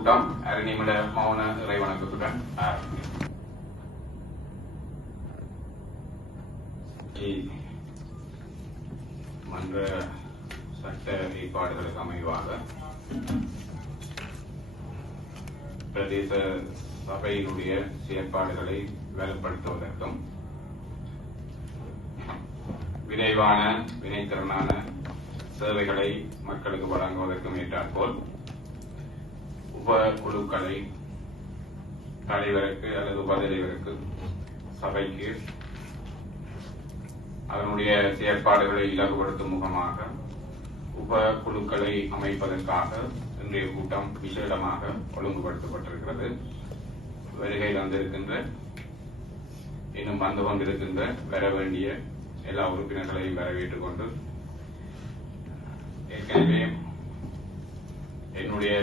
கூட்டம் அரை நிமிட மௌன இறைவணக்கத்துடன் மன்ற சட்ட ஏற்பாடுகளுக்கு அமைவாக பிரதேச சபையினுடைய செயற்பாடுகளை வலுப்படுத்துவதற்கும் விரைவான வினைத்திறனான சேவைகளை மக்களுக்கு வழங்குவதற்கும் ஏற்றாற்போல் உப குழுக்களை தலைவருக்கு அல்லது உபதலைவருக்கு சபைக்கு அதனுடைய செயற்பாடுகளை இலகுபடுத்தும் முகமாக உப குழுக்களை அமைப்பதற்காக இன்றைய கூட்டம் விசேடமாக ஒழுங்குபடுத்தப்பட்டிருக்கிறது. வருகை வந்திருக்கின்ற இன்னும் வந்து கொண்டிருக்கின்ற வர வேண்டிய எல்லா உறுப்பினர்களையும் வரவேற்றுக் கொண்டு ஏற்கனவே என்னுடைய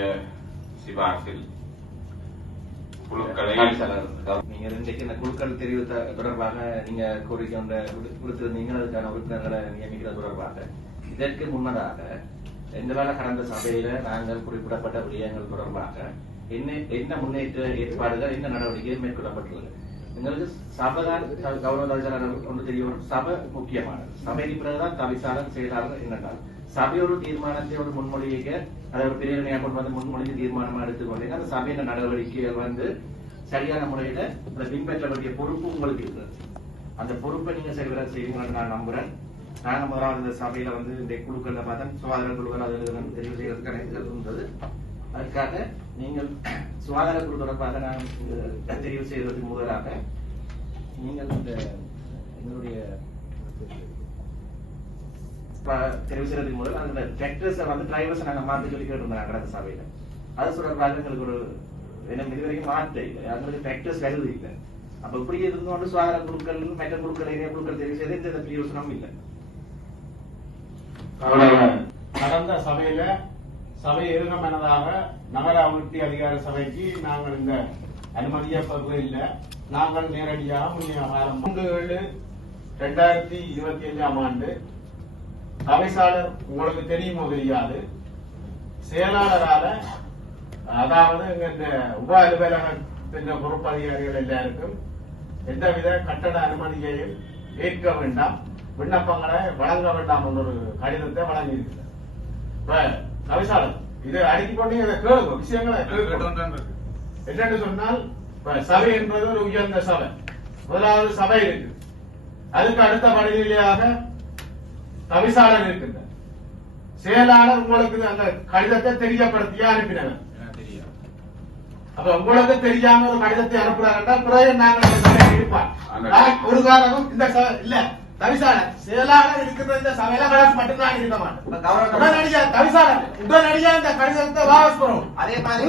சிபார்சில் குழுக்களை நீங்க இன்றைக்கு இந்த குழுக்கள் தெரிவு தொடர்பாக நீங்க கோரிக்கை கொடுத்திருந்தீங்க. அதுக்கான உறுப்பினர்களை நியமிக்கிறது தொடர்பாக இதற்கு முன்னதாக எங்களால கடந்த சபையில நாங்கள் குறிப்பிடப்பட்ட விடயங்கள் தொடர்பாக என்ன முன்னேற்ற ஏற்பாடுகள் என்ன நடவடிக்கைகள் மேற்கொள்ளப்பட்டுள்ளது. எங்களுக்கு சபைதான் கௌரவ தவிசாளர் ஒன்று தெரிய வரும். சபை முக்கியமானது. சபைக்கு பிறகுதான் தவிசாளர் செயலாளர் என்னென்றால் சபை ஒரு தீர்மானத்தை ஒரு முன்மொழிக்க அதை ஒரு பிரிவினையாக கொண்டு வந்து முன்மொழிந்து தீர்மானமா எடுத்துக்கொண்டீங்க. அந்த சபையின் நடவடிக்கைகள் சரியான முறையில அதை பின்பற்ற வேண்டிய பொறுப்பு உங்களுக்கு இருக்கிறது. அந்த பொறுப்பை நீங்க செய்வீங்கன்னு நான் நம்புறேன். நாங்க முதலாவது இந்த சபையில இந்த குழுக்கள்ல பார்த்தா சுகாதார குழுக்கள் அதில் தெரிவு செய்யறதுக்கான இதுகள் இருந்தது. அதுக்காக நீங்கள் சுகாதார குழு தொடர்பாக நான் தெரிவு செய்வதற்கு முதலாக நீங்கள் இந்த எங்களுடைய தெரிவு செய்யறதுக்கு முதல் அந்த டிராக்டர்ஸை டிரைவர்ஸை நாங்கள் மாற்றி சொல்லி கேட்டிருந்தோம் கடந்த சபையில. அது தொடர்பாக எங்களுக்கு ஒரு இதுவரைக்கும் மாற்ற இல்லை. எங்களுக்கு டிராக்டர்ஸ் வருது இல்லை. அப்ப இப்படி இருந்தோண்டு சுகாதார குழுக்கள் மற்ற குழுக்கள் இணைய குழுக்கள் தெரிவு செய்து எந்த பிரயோசனமும் இல்லை. கடந்த சபையில சபை ஏகமனதாக நகர அபிவிருத்தி அதிகார சபைக்கு நாங்கள் இந்த அனுமதியை இல்லை. நாங்கள் நேரடியாக முன்னைய காலம் 3/7/2025 ஆண்டு தவிசாளர் உங்களுக்கு தெரியுமோ தெரியாது செயலாளரால அதாவது இந்த உப அலுவலகத்தின் பொறுப்பு அதிகாரிகள் எல்லாருக்கும் எந்தவித கட்டட அனுமதியையும் ஏற்க வேண்டாம், விண்ணப்பங்களை வழங்க வேண்டாம் என்ற ஒரு கடிதத்தை வழங்கியிருக்கிறார். தவிசாளர் இது அடிக்கொண்டு இதை கேளுங்க, விஷயங்களை என்னன்னு சொன்னால் சபை என்பது ஒரு உயர்ந்த சபை. முதலாவது சபை இருக்கு, அதுக்கு அடுத்த படிநிலையாக தவிசாளர் இருக்கின்ற செயலாளர் உங்களுக்கு அந்த கடிதத்தை தெரியப்படுத்திய அனுப்பினர். அப்ப உங்களுக்கு தெரியாம ஒரு கடிதத்தை அனுப்புறாங்கன்னா பிறகு நாங்கள் இருப்பார் ஒரு காரணம் இந்த இல்ல தவிசாளர் செயலாளர் இருக்கிற இந்த சபையில கடைசி மட்டும்தான் இருக்க மாட்டேன். தவிசாளர் உடனடியா இந்த கடிதத்தை வாபஸ் பெறணும். அதே மாதிரி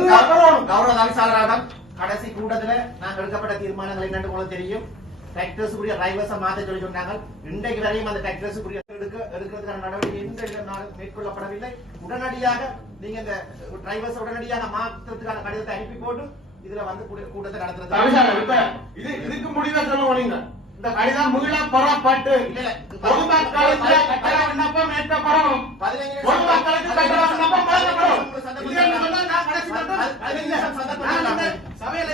கௌரவ தவிசாளராக கடைசி கூட்டத்துல நாங்கள் எடுக்கப்பட்ட தீர்மானங்கள் என்னன்னு உங்களுக்கு தெரியும். டிராக்டர்ஸ் டிரைவர்ஸை மாற்ற சொல்லி சொன்னாங்க. இன்றைக்கு வரையும் அந்த டிராக்டர்ஸ் எடுக்கிறதுக்கான நடவடிக்கை எந்த மேற்கொள்ளப்படவில்லை. உடனடியாக நீங்க இந்த டிரைவர்ஸ் உடனடியாக மாற்றத்துக்கான கடிதத்தை அனுப்பி போட்டு இதுல கூட்டத்தை நடத்துறது. இதுக்கு முடிவை சொல்லுவோம். இந்த கடிதம் மீள பெறப்பட்டு பொதுமக்களுக்கு கட்டட விண்ணப்பம் ஏற்கப்படணும். பொதுமக்களுக்கு கட்டட விண்ணப்பம் வழங்கப்படும். சபையில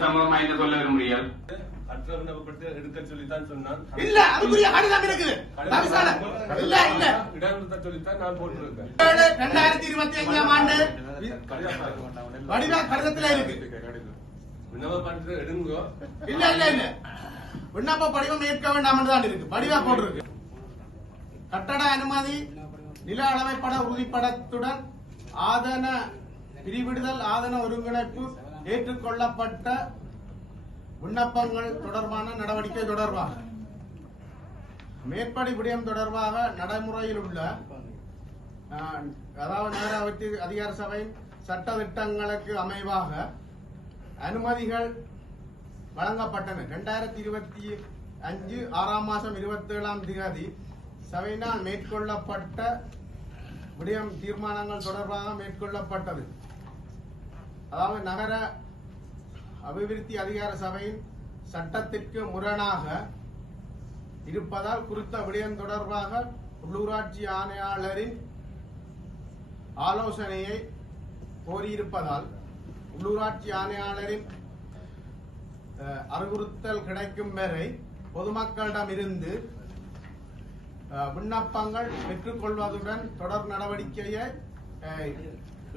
சம்பவமா என்ன சொல்ல விரும்புகிறீர்கள்? எடுக்க சொல்லித்தான் சொன்னான். இல்ல அதுக்குரிய கடிதம் இருக்குது. இல்ல இல்ல சொல்லித்தான் நான் போட்டிருக்கேன். 2025 ஆண்டு கடிதத்துல இருக்கு. விண்ணப்ப படிவம் எடுங்க. இல்ல இல்ல இல்ல விண்ணப்ப படிவம் ஏற்க வேண்டாம் தான் இருக்கு. படிவா போட்டிருக்கு. கட்டட அனுமதி நில அளவைப்பட உறுதிப்படத்துடன் ஆதன பிரிவிடுதல் ஆதன ஒருங்கிணைப்பு ஏற்றுக்கொள்ளப்பட்ட விண்ணப்பங்கள் தொடர்பான நடவடிக்கை தொடர்பாக மேற்படி விடயம் தொடர்பாக நடைமுறையில் உள்ள அதாவது நகர அபிவிருத்தி அதிகார சபை சட்ட திட்டங்களுக்கு அமைவாக அனுமதிகள் வழங்கப்பட்டன. 2025 6ஆம் மாதம் 27ஆம் தேதி சபையினால் மேற்கொள்ளப்பட்ட விடயம் தீர்மானங்கள் தொடர்பாக மேற்கொள்ளப்பட்டது. அதாவது நகர அபிவிருத்தி அதிகார சபையின் சட்டத்திற்கு முரணாக இருப்பதால் குறித்த விடயம் தொடர்பாக உள்ளூராட்சி ஆணையாளரின் ஆலோசனையை கோரியிருப்பதால் உள்ளூராட்சி ஆணையாளரின் அறிவுறுத்தல் கிடைக்கும் வரை பொதுமக்களிடம் இருந்து விண்ணப்பங்கள் பெற்றுக்கொள்வதுடன் தொடர் நடவடிக்கையை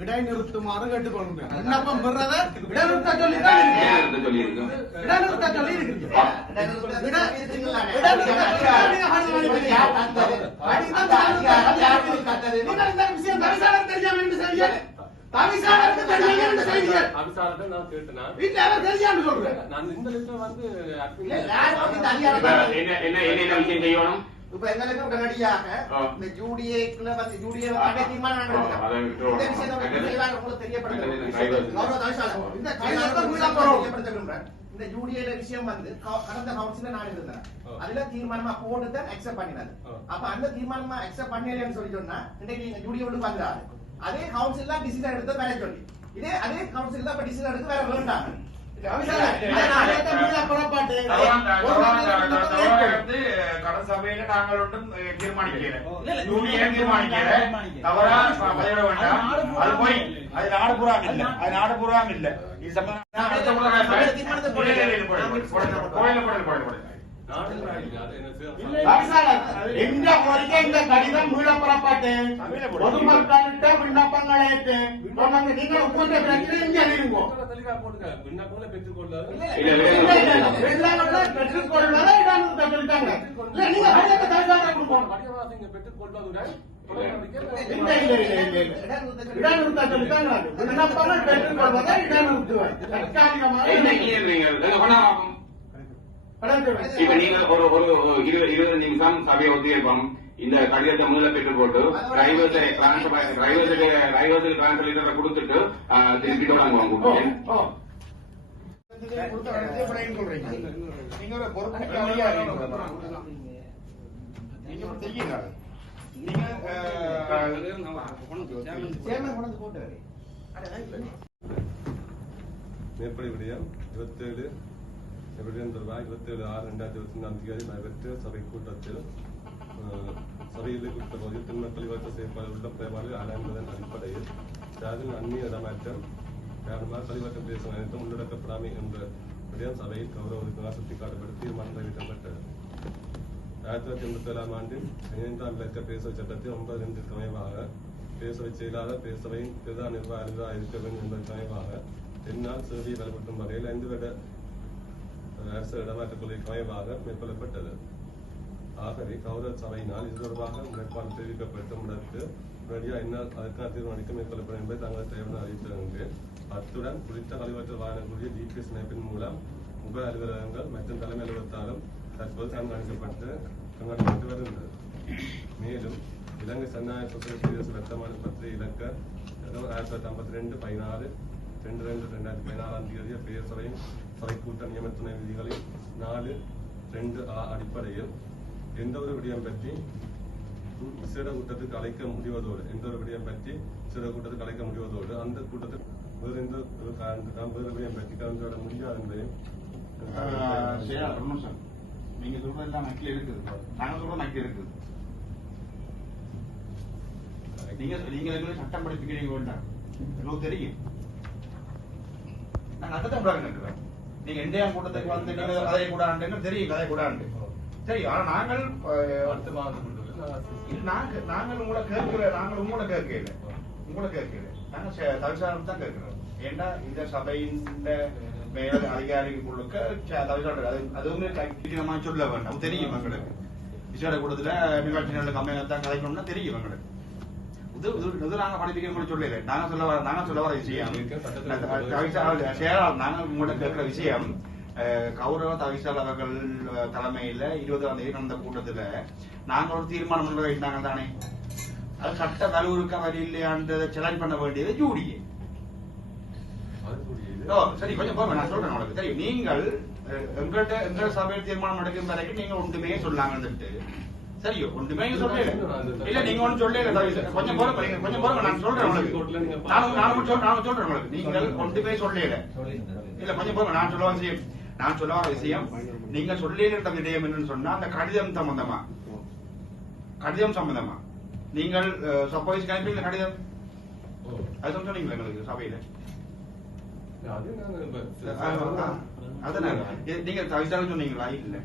இடைநிறுத்துமாறு கேட்டுக்கொள்கிறேன். விண்ணப்பம் பெறத இடைநிறுத்த சொல்லி இப்ப எங்களுக்கு உடனடியாக இந்த யூடிஏக்குள்ள வந்து யூடிஏ தீர்மானம் இந்த யூடிஏ விஷயம் வந்து கடந்த கவுன்சில நான் இருந்தேன். அதுல தீர்மானமா போட்டுதான் அக்செப்ட் பண்ணினது. அப்ப அந்த தீர்மானமா அக்செப்ட் பண்ணலன்னு சொல்லி சொன்னா இன்னைக்கு யூடிஏ ஒன்று வந்துடாது. அதே கவுன்சில் தான் டிசிஷன் எடுத்து வேற சொல்லி அதே கவுன்சில் தான் டிசிஷன் எடுத்து வேற வேண்டாங்க. கடசபையில நாங்கள் ஒன்றும் தீர்மானிக்கிறேன் தவறா வேண்டாம். அது போய் அது நாடுபுறாம் இல்ல, அது நாடுபுறாம் இல்ல. இது எந்த கோரிக்கை இந்த கடிதம் மீளப்புறப்பட்டு பொதுமக்களிட்ட விண்ணப்பங்களை நீங்க உட்கார்ந்த பிரச்சனை இங்க இருங்கோ பெற்றுக்கொள்வதை இடம் இப்ப நீங்கள் ஒரு 20 நிமிஷம் சபையை ஒத்தியிருப்போம். இந்த கடிதத்தை முதல்ல பெற்று போட்டு டிரைவர்ஸுக்கு டிரான்ஸ்லேட்டரை கொடுத்துட்டு திருப்பி தொடங்குவாங்க. நீங்க ஒரு பொறுப்பு செய்யுங்க. மேற்படி விடயம் 27 தொடர்பாக 27/6/2024 நடைபெற்ற சபை கூட்டத்தில் சபையில் குறித்த போது திருமக்கள் இவற்றை செயற்பாடு உள்ள குறைபாடுகள் ஆராய்ந்ததன் அடிப்படையில் அதில் அந்நிய இடமாற்றம் காரணமாக கழிவற்ற பிரதேசம் அனைத்தும் உள்ளடக்கப்படாமை என்ற விடயம் சபையில் கௌரவ உறுப்பினர் சுட்டிக்காட்டப்பட்டு தீர்மானம் நிறைவேற்றப்பட்டது. 1987 ஆண்டில் 15ஆம் இலக்க பேசவை சட்டத்தில் 9 அமைவாக பேசவை செயலாத பேசவையின் பிரதான நிர்வாக இருக்க வேண்டும் என்பதற்கு அமைவாக என்னால் சேவையை வலுப்படுத்தும் வகையில் 5 வருட அரசு இடமாற்றக் கொள்கைக்கு அமைவாக மேற்கொள்ளப்பட்டது. ஆகவே கௌரவ சபையினால் இது தொடர்பாக முறைப்பாடு தெரிவிக்கப்பட்ட முடக்கு உடனடியாக என்னால் அதற்கான தீர்மானிக்க மேற்கொள்ளப்படும் என்பதை தங்கள் தேவையான அறிவித்திருந்தேன். அத்துடன் குறித்த கழிவற்ற வாகனங்களுடைய ஜிபிஎஸ் இணைப்பின் மூலம் உப அலுவலகங்கள் மற்றும் தலைமை அலுவலகத்தாலும் தற்போது கண்காணிக்கப்பட்டு வருகிறது. மேலும் இலங்கை சன்னாய சோசியலிஸ்ட் வர்த்தமான பத்திரிகை இலக்க 1952/16/2014 பெயர் சபையின் சபை கூட்ட நியமன துணை விதிகளில் 4(2)A அடிப்படையில் எந்த ஒரு விடயம் பற்றி விசேட கூட்டத்துக்கு அழைக்க முடிவதோடு அந்த கூட்டத்தில் வேறு எந்த காரணத்துக்காக வேறு விடயம் பற்றி கலந்து விட முடியாது என்பதையும் நீங்க சொல்றதெல்லாம் நக்கில் இருக்குது, நாங்க சொல்ற நக்கில் இருக்குது. நீங்க சட்டம் படிப்புக்கிறீங்க வேண்டாம், எங்களுக்கு தெரியும். நாங்க அதான் இருக்கிறோம். நீங்க இந்தியா கூட்டத்துக்கு வந்து கதை கூடாண்டு தெரியும், கதை கூடாண்டு சரி. ஆனா நாங்கள் நாங்கள் உங்களை கேட்கல, நாங்க தவிசாரம் தான் கேட்கிறோம். ஏன்னா இந்த சபையின் மேல அதிகாரிகளுக்கு அதுவும் சொல்ல வேண்டாம், தெரியும் எங்களுக்கு. விசேட கூட்டத்துல நிகழ்ச்சிகளுக்கு அமையத்தான் கதைக்கணும்னா தெரியும் எங்களுக்கு. இது நாங்க படிப்பிக்க சொல்லல, நாங்க சொல்ல வர விஷயம் நாங்க உங்கள்கிட்ட கேட்கிற விஷயம். கௌரவ தவிசால் அவர்கள் தலைமையில 20ஆம் தேதி நடந்த கூட்டத்துல நாங்க ஒரு தீர்மானம் நிறைவேற்றினாங்க தானே. அது சட்ட வலுவிற்க வரி இல்லையான்றதை சேலஞ்ச் பண்ண வேண்டியது யூடிஏ. சரி, கொஞ்சம் போங்க, நான் சொல்றேன் உங்களுக்கு தெரியும். நீங்கள் எங்கள்கிட்ட சபையில் தீர்மானம் எடுக்கும் வரைக்கும் நீங்க ஒன்றுமே சொல்லாங்கன்னுட்டு சரியோ ஒன்றுமே நீங்க சொல்லல இல்ல நீங்க ஒன்றும் சொல்லல கொஞ்சம் போறங்க நான் சொல்றேன் உங்களுக்கு நான் சொல்றேன் உங்களுக்கு நீங்கள் ஒன்றுமே சொல்லல இல்ல கொஞ்சம் போறங்க நான் சொல்ல வர விஷயம் நீங்க சொல்லிட்ட விடயம் என்னன்னு சொன்னா அந்த கடிதம் சம்பந்தமா நீங்கள் சப்போஸ் கேம்பீங்க கடிதம் அது சொன்னீங்களா எங்களுக்கு சபையில அதனால நீங்க தவிசால சொன்னீங்களா இல்ல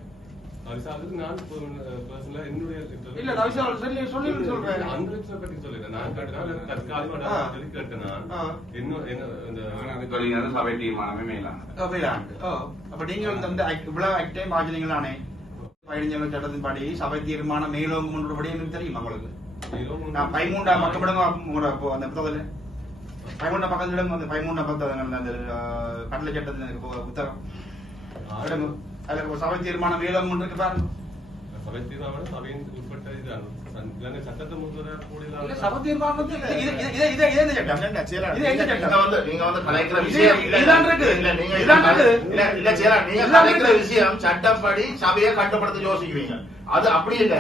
இல்ல தவிசால சொல்லி சொல்றேன் சபை தீர்மானமே மேலாம் அப்ப நீங்க வந்து இவ்வளவு ஆக்டைம் ஆச்சுனீங்களானே 15 சட்டத்தின்படி சபை தீர்மானம் மேலோங்கும்படி எனக்கு தெரியுமா உங்களுக்கு நான் 13ஆம் பக்கம் விடுங்க அந்த புத்தகத்துல 13ஆம் பக்கத்துல விடுங்க அந்த 13ஆம் பக்கத்துல அந்த கடலை சட்டத்தின் புத்தகம் அதுல சபை தீர்மானம் மேலோங்கு இருக்கு பாருங்க சபை தீர்மானம் சபையின் உட்பட்ட இதுதான் சட்டத்தை முன்வர சபை தீர்மானத்துக்கு இது எந்த சட்டம் இது எந்த சட்டம் நீங்க வந்து கலைக்கிற விஷயம் இதான் இருக்கு இல்ல சேரா நீங்க கலைக்கிற விஷயம் சட்டப்படி சபையை கட்டுப்படுத்த யோசிக்கிறீங்க அது அப்படி இல்ல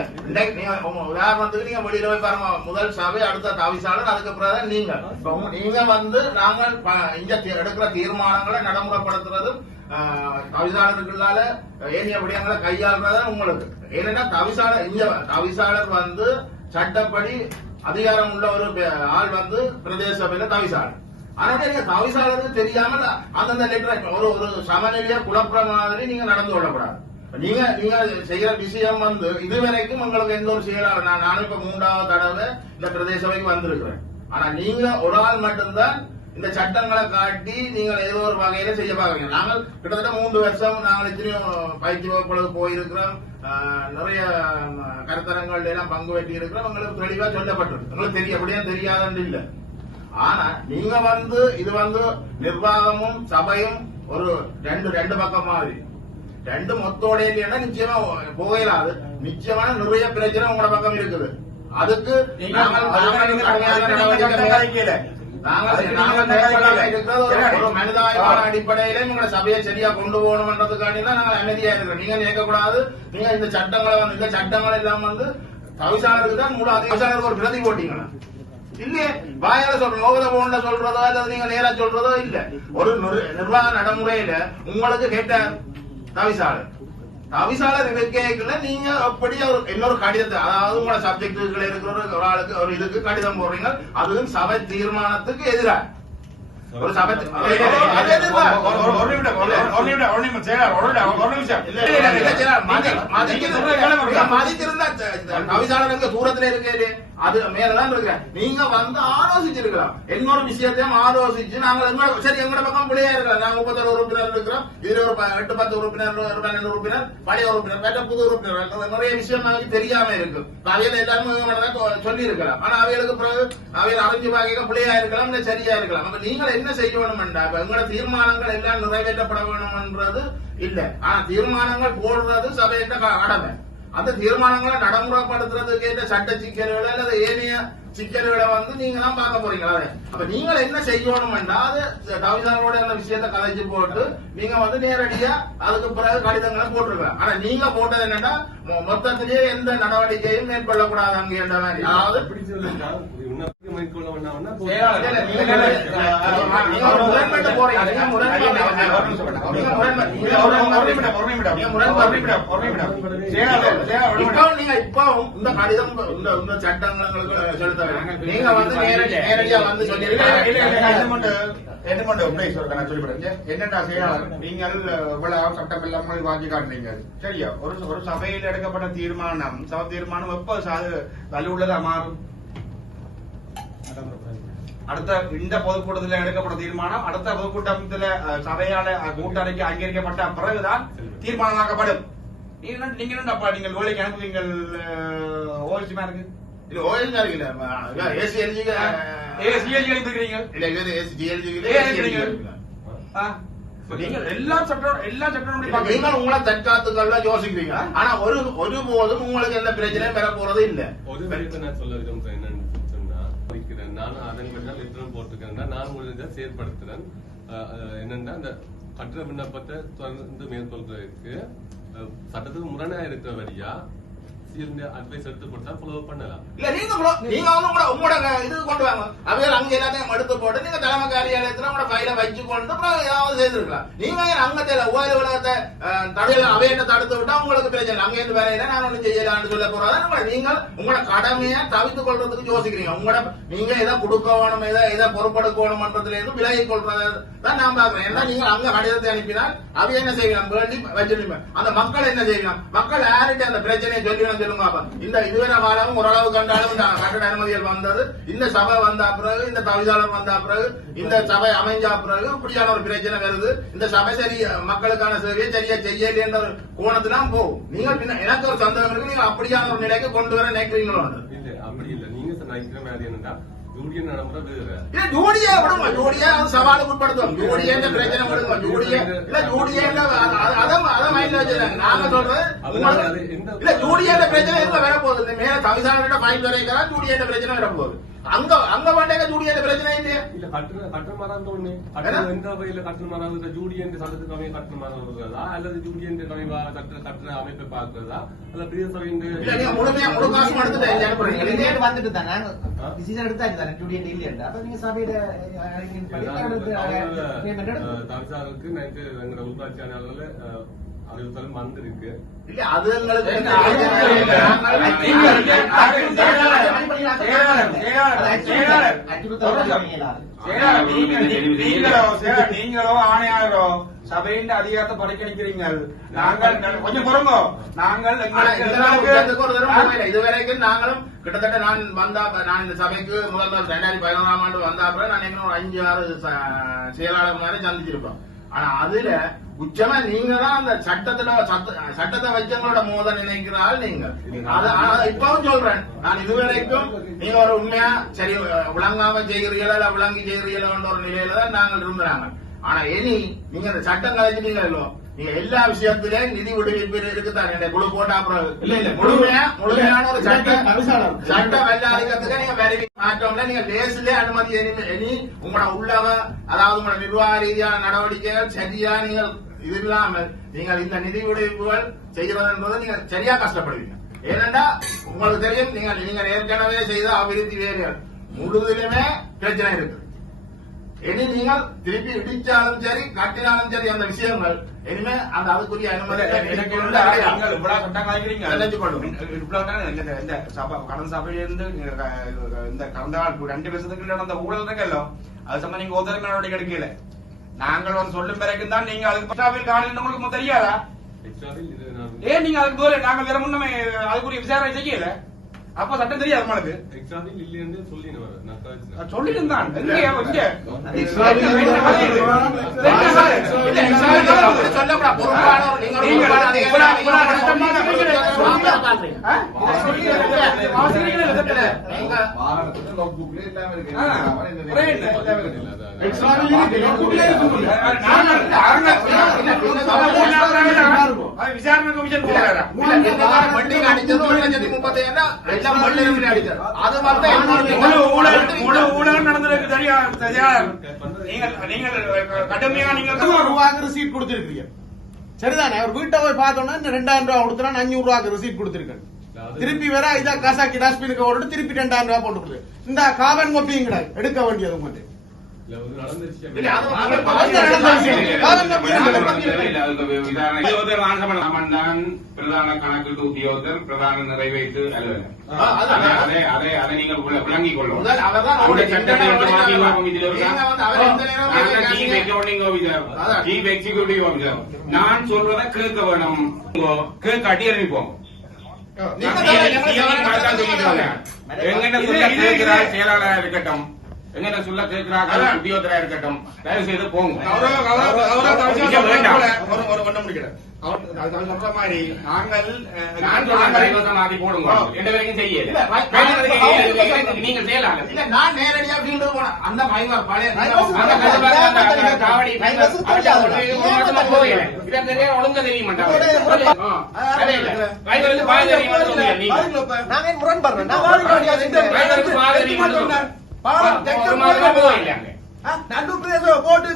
நீங்க உதாரணத்துக்கு நீங்க வெளியில போய் பாருங்க முதல் சபை அடுத்த தவிசாளர் அதுக்கு பிறகு நீங்க வந்து நாங்கள் இங்க எடுக்கிற தீர்மானங்களை நடைமுறைப்படுத்துறது தவிசாளருக்குள்ளால ஏனிய விடயங்களை கையாளுறத உங்களுக்கு ஏன்னா தவிசாளர் வந்து சட்டப்படி அதிகாரம் உள்ள ஒரு ஆள் வந்து பிரதேச சபையில தவிசாளர் ஆனா நீங்க தவிசாளருக்கு தெரியாமல் அந்தந்த லெட்டர் ஒரு சமநிலைய குழப்ப மாதிரி நீங்க நடந்து கொள்ளக்கூடாது நீங்க செய்யற விஷயம் வந்து இதுவரைக்கும் உங்களுக்கு எந்த ஒரு செயலாளர் நானும் இப்ப 3வது தடவை இந்த பிரதேச சபைக்கு வந்திருக்கிறேன் ஆனா நீங்க ஒரு ஆள் மட்டும்தான் இந்த சட்டங்களை காட்டி நீங்கள் ஏதோ ஒரு வகையில செய்ய பாக்குறீங்க நாங்கள் கிட்டத்தட்ட 3 வருஷம் நாங்கள் எத்தனையும் பயிற்சி வகுப்புகளுக்கு போயிருக்கிறோம் நிறைய கருத்தரங்கள் எல்லாம் பங்கு பெற்றி இருக்கிறோம் உங்களுக்கு தெளிவா சொல்லப்பட்டிருக்கு உங்களுக்கு அப்படியே தெரியாதுன்னு இல்ல ஆனா நீங்க வந்து இது வந்து நிர்வாகமும் சபையும் ஒரு ரெண்டு பக்கம் மாதிரி ரெண்டு மொத்தோட இல்லைன்னா நிச்சயமா போகலாது நிச்சயமான நிறைய பிரச்சனை உங்களோட பக்கம் இருக்குது அதுக்கு ஒரு மனிதாயமான அடிப்படையில உங்களை சபையை சரியா கொண்டு போகணும்ன்றதுக்காண்டி தான் நாங்கள் அமைதியா இருக்கிறோம் நீங்க நினைக்கக்கூடாது நீங்க இந்த சட்டங்கள் எல்லாம் வந்து தவிசாளருக்கு தான் முழு தவிசாளருக்கு ஒரு பிரதி போட்டீங்களா இல்லையே வாயால சொல்றோம் ஓகத போன்ல சொல்றதோ அல்லது நீங்க நேரா சொல்றதோ இல்ல ஒரு நிர்வாக நடைமுறையில உங்களுக்கு கேட்ட தவிசாளர் இருக்கைக்குள்ள நீங்க அப்படி இன்னொரு கடிதத்தை அதாவது உங்களோட சப்ஜெக்டுகள் இருக்கிற ஒரு ஆளுக்கு ஒரு இதுக்கு கடிதம் போடுறீங்க அதுவும் சபை தீர்மானத்துக்கு எதிராக ஒரு சபை மதிச்சிருந்தா தவிசாளருக்கு தூரத்துல இருக்கே அது மேலதான் இருக்கிற நீங்க வந்து ஆலோசிச்சிருக்கலாம் இன்னொரு விஷயத்தையும் ஆலோசிச்சு நாங்கள் சரி எங்களோட பக்கம் பிள்ளையா இருக்கலாம் நாங்க 31 உறுப்பினர் இருக்கிறோம் இதுல ஒரு 8-10 உறுப்பினர் 12 உறுப்பினர் பழைய உறுப்பினர் வேற புது உறுப்பினர் நிறைய விஷயம் நமக்கு தெரியாம இருக்கு அவையில எல்லாரும் சொல்லி இருக்கலாம் ஆனா அவைகளுக்கு பிறகு அவையில அறிஞ்சு பாக்க பிள்ளையா இருக்கலாம் இல்ல சரியா இருக்கலாம் அப்ப நீங்கள் என்ன செய்ய வேணும்டா எங்களோட தீர்மானங்கள் எல்லாம் நிறைவேற்றப்பட வேணும்ன்றது இல்ல ஆனா தீர்மானங்கள் போடுறது சபையிட்ட கடமை அந்த தீர்மானங்களை நடைமுறைப்படுத்துறதுக்கு ஏற்ற சட்ட சிக்கல்களை அல்லது ஏனைய சிக்கல்களை வந்து நீங்க தான் பார்க்க போறீங்களா அப்ப நீங்கள் என்ன செய்யணும்னா அது தவிசாளரோட அந்த விஷயத்த கலைச்சு போட்டு நீங்க வந்து நேரடியா அதுக்கு பிறகு கடிதங்களை போட்டிருக்கலாம் ஆனா நீங்க போட்டது என்னன்னா மொத்தத்திலேயே எந்த நடவடிக்கையும் மேற்கொள்ளக்கூடாது அங்க என்ற மாதிரி அதாவது நீங்க இப்பவும் இந்த கடிதம் இந்த சட்டங்களுக்கு செலுத்த நீங்க வந்து நேரடியா வந்து என்னடா செயலாளர் நீங்கள் இவ்வளவு சட்டம் இல்லாமல் வாங்கி காட்டுறீங்க சரியா ஒரு சபையில் எடுக்கப்பட்ட தீர்மானம் சபை தீர்மானம் எப்ப வலுவுள்ளதா மாறும் அடுத்த இந்த பொதுக்கூட்டத்தில் எடுக்கப்பட்ட தீர்மானம் அடுத்த பொதுக்கூட்டத்தில் சபையால கூட்டணிக்கு அங்கீகரிக்கப்பட்ட பிறகுதான் தீர்மானமாக்கப்படும் நீங்க என்னப்பா நீங்கள் வேலைக்கு அனுப்புவீங்கள் ஓஎல்சி இருக்கு இல்ல ஓஎல்சி இருக்குல்ல ஏசிஎல்ஜி அனுப்பிக்கிறீங்க இல்ல இது ஏசிஎல்ஜி நீங்கள் எல்லா சட்டம் நீங்க உங்களை தற்காத்துக்கள்ல யோசிக்கிறீங்க ஆனா ஒரு போதும் உங்களுக்கு எந்த பிரச்சனையும் பெற போறது இல்ல ஒரு நான் சொல்ல விரும்புறேன் என்னன்னு சொன்னா நானும் அதன் மட்டும் லெட்டரும் போட்டுக்கிறேன் நான் உங்களுக்கு செயற்படுத்துறேன் என்னன்னா அந்த கட்டண விண்ணப்பத்தை தொடர்ந்து மேற்கொள்றதுக்கு சட்டத்துக்கு முரணா இருக்கிற வழியா அட்வைஸ் எடுத்து கொடுத்தா ஃபாலோ பண்ணலாம். இல்ல நீங்க வந்து உங்களோட இது கொண்டு வாங்க. அவையால் அங்க எல்லாத்தையும் எடுத்து போட்டு நீங்க தலைமை காரியாலயத்துல உங்களோட ஃபைலை வச்சு கொண்டு அப்புறம் ஏதாவது செய்திருக்கலாம். நீங்க அங்கத்தில் உயர் உலகத்தை தடையில அவையிட்ட தடுத்து விட்டா உங்களுக்கு பிரச்சனை. அங்க இருந்து வேலையில நான் ஒண்ணு செய்யலாம்னு சொல்ல போறதா நீங்கள் உங்களோட கடமையை தவித்துக் கொள்றதுக்கு யோசிக்கிறீங்க. உங்களோட நீங்க எதை கொடுக்க வேணும் எதை பொறுப்படுக்கணும்ன்றதுல இருந்து விலகி கொள்றதை தான் நான் பாக்குறேன். ஏன்னா நீங்க அங்க கடிதத்தை அனுப்பினால் அவை என்ன செய்யலாம் வேண்டி வச்சிருப்பீங்க. அந்த மக்கள் என்ன செய்யலாம்? மக்கள் யார்கிட்ட அந்த பிரச்சனையை சொல்லி சொல்லுங்க. இந்த இதுவரை காலம் ஓரளவு கண்டாலும் இந்த கட்டட அனுமதிகள் வந்தது, இந்த சபை வந்த பிறகு, இந்த தவிசாளர் வந்த பிறகு, இந்த சபை அமைஞ்ச பிறகு இப்படியான ஒரு பிரச்சனை வருது. இந்த சபை சரி மக்களுக்கான சேவையை சரியா செய்யல என்ற கோணத்துலாம் போகும். நீங்க எனக்கு ஒரு சந்தேகம் இருக்கு, நீங்க அப்படியான ஒரு நிலைக்கு கொண்டு வர நினைக்கிறீங்களோ? இல்ல அப்படி இல்ல. நீங்க நினைக்கிற மாதிரி என்னன்னா யூனியன் நடைமுறை வேற. இல்ல ஜூடியா விடுங்க, ஜூடியா சவாலுக்கு உட்படுத்தும். ஜூடியா பிரச்சனை விடுங்க. ஜூடியா இல்ல ஜூடியா அதான் மைண்ட்ல வச்சிருக்காங்க. நாங்க சொல்றது இல்ல ஜூடியா பிரச்சனை எங்க வரப்போகுது? மேல தவிசாளர்கிட்ட மைண்ட் வரைக்கிறா ஜூடியா பிரச்சனை வரப்போகுது. அங்க வேண்டாங்க ஜூடியா பிரச்சனை இல்லையா? இல்ல கட்டண மரம் ஒண்ணு எந்த வகையில கட்டண மரம் ஜூடியன் சட்டத்துக்கு அமைய கட்டண மரம் வருகிறதா அல்லது ஜூடியன் கட்டண அமைப்பை பார்க்கிறதா அல்ல பெரிய சபையின் முழுமையா முழு காசும் எடுத்துட்டேன் வந்துட்டு தான் நாங்க டிசிஷன் எடுத்தாச்சு தானே ஜூடியன் இல்லையா? அப்ப நீங்க சபையில தவிசாருக்கு நேற்று எங்களோட உள்ளாட்சியாளர்ல அறிவித்தாலும் வந்திருக்கு. இல்ல அது எங்களுக்கு நீங்களோ ஆணையாளரோ சபையின் அதிகாரத்தை படைக்கணிக்கிறீங்க. நாங்கள் கொஞ்சம் பொறுங்கோ. நாங்கள் இதுவரைக்கும் நாங்களும் கிட்டத்தட்ட நான் இந்த சபைக்கு முதல் 2011ஆம் ஆண்டு வந்த அப்புறம் நான் இன்னும் 5-6 செயலாளர் மாதிரி சந்திச்சிருப்போம். ஆனா அதுல உச்சமா நீங்க தான் அந்த சட்டத்தை வச்சவங்களோட மோத நினைக்கிறாள் நீங்க. இப்பவும் சொல்றேன், நான் இதுவரைக்கும் நீங்க ஒரு உண்மையா சரி விளங்காம செய்கிறீங்களா இல்ல விளங்கி செய்கிறீங்களா ஒரு நிலையில தான் நாங்கள் இருந்தாங்க. ஆனா இனி நீங்க அந்த சட்டம் கலைச்சிட்டீங்களோ, நீங்க எல்லா விஷயத்திலேயும் நிதி விடுவிப்பு இருக்குதான் குழு போட்டா அப்புறம் இல்ல முழுமையான ஒரு சட்ட வெள்ளாதிக்கத்துக்கு நீங்க வெரிஃபை மாற்றோம்ல நீங்க லேஸ்ல அனுமதி இனி உங்களோட உள்ளவ அதாவது உங்களோட நிர்வாக ரீதியான நடவடிக்கைகள் சரியா நீங்கள் இது இல்லாமல் நீங்கள் இந்த நிதி விடுவிப்புகள் செய்கிறதுன்றது நீங்க சரியா கஷ்டப்படுவீங்க. ஏனென்றா உங்களுக்கு தெரியும் நீங்க ஏற்கனவே செய்த அபிவிருத்தி வேலைகள் முழுதிலுமே பிரச்சனை இருக்கு. இனி நீங்கள் திருப்பி இடிச்சாலும் சரி கட்டினாலும் சரி அந்த விஷயங்கள் இனிமே அந்த அதுக்குரிய அனுமதி கடந்த சபையிலிருந்து இந்த கடந்த 2 வருஷத்துக்கு நடந்த ஊழல் இருக்கല്ലോ அது சம்பந்தம் நீங்க ஒருத்தருக்கு நடவடிக்கை எடுக்கல. நாங்கள் வந்து சொல்லும் பிறகு தான் நீங்க அதுக்கு காலையில் உங்களுக்கு தெரியாதா? ஏன் நீங்க அதுக்கு போல நாங்கள் வேற முன்னமே அதுக்குரிய விசாரணை செய்யல. அப்ப சட்டம் தெரியாது நம்மளுக்கு. சொல்லிருந்தான் விசாரணை கமிஷன் ஊழல் நடந்திருக்கு. சரியா நீங்கள் கடுமையா நீங்க ரூபாய்க்கு ரிசீட் கொடுத்திருக்கீங்க சரிதானே? ஒரு வீட்டை போய் பார்த்தோம்னா 2000 ரூபாய் கொடுத்தா 500 ரூபாய்க்கு ரிசீட் கொடுத்திருக்கேன். திருப்பி வேற இதா காசாக்கி டாஸ்பினுக்கு ஓட்டு திருப்பி 2000 ரூபாய் போட்டு கொடுத்து இந்த காவன் கொப்பியும் கிடையாது எடுக்க வேண்டியது உங்கள்கிட்ட. பிரதான கணக்கு உத்தியோகத்தர் பிரதான நிறைவேற்று அதை நீங்கள் விளங்கிக் கொள்ளும். சீஃப் எக்ஸிகியூட்டிவ் ஆபிசர் நான் சொல்றதை கேட்க வேணும். கேட்க அடி அறிவிப்போம். செயலாளராக இருக்கட்டும், எங்க சொல்ல கேட்கிறாங்க உத்தியோகத்தரா இருக்கட்டும், தயவு செய்து போங்க. முடிக்கிறேன். மாதிரி நாங்கள் போடுங்க. எந்த வரைக்கும் செய்யல நீங்க செய்யலாம். நான் நேரடியா வீடு போனேன். அந்த மைவர் பழைய ஒழுங்க தெரிய மாட்டாங்க. போட்டு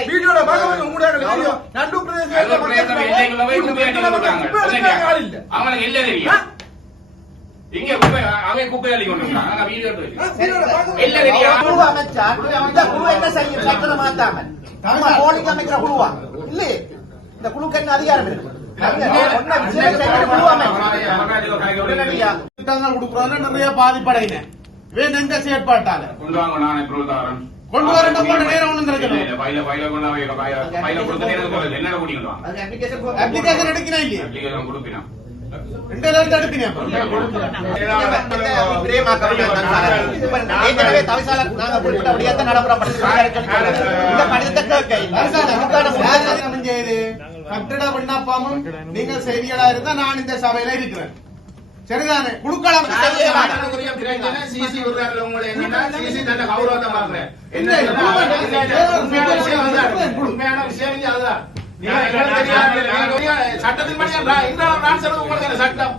சரி. வீடியோல பார்க்க உங்களுடைய வீடியோ நண்டு அது பிரதேசம் எல்லைக்குள்ள போய் குப்பை அள்ளி கொண்டு வராங்க. அவங்களுக்கு இல்ல தெரியும். இங்க குப்பை அவன் குப்பை அள்ளி கொண்டு வராங்க. நாங்க வீடியோ எடுத்து இல்ல தெரியும். குழு அமைச்சா இந்த குழு என்ன செய்யும்? சட்டத்தை மாத்தாம நம்ம போலிங் அமைக்கிற குழுவா இல்லையே. இந்த குழுக்கு என்ன அதிகாரம் இருக்கு? திட்டங்கள் கொடுக்கறதுல நிறைய பாதிப்படையின எங்க செயற்பாட்டால கொண்டு வாங்க. நானே புரோதாரன் கொண்டு வர நேரம் ஒண்ணும் கிடைக்கல. என்ன கூட்டிட்டு வாங்க. அப்ளிகேஷன் எடுக்கணும் இல்லையா? அப்ளிகேஷன் கொடுப்பினா 2000 எடுக்கணும். ஏற்கனவே தவிசால நாங்க குறிப்பிட்டபடியே கட்டிட விண்ணப்பமும் நீங்கள் செய்திகளா இருந்தா நான் இந்த சபையில இருக்கிறேன். சரிதானே? குழுக்களம் உண்மையான விஷயம் அதுதான். சட்டத்தின்படி நான் சொல்றது உங்களுக்கு சட்டம்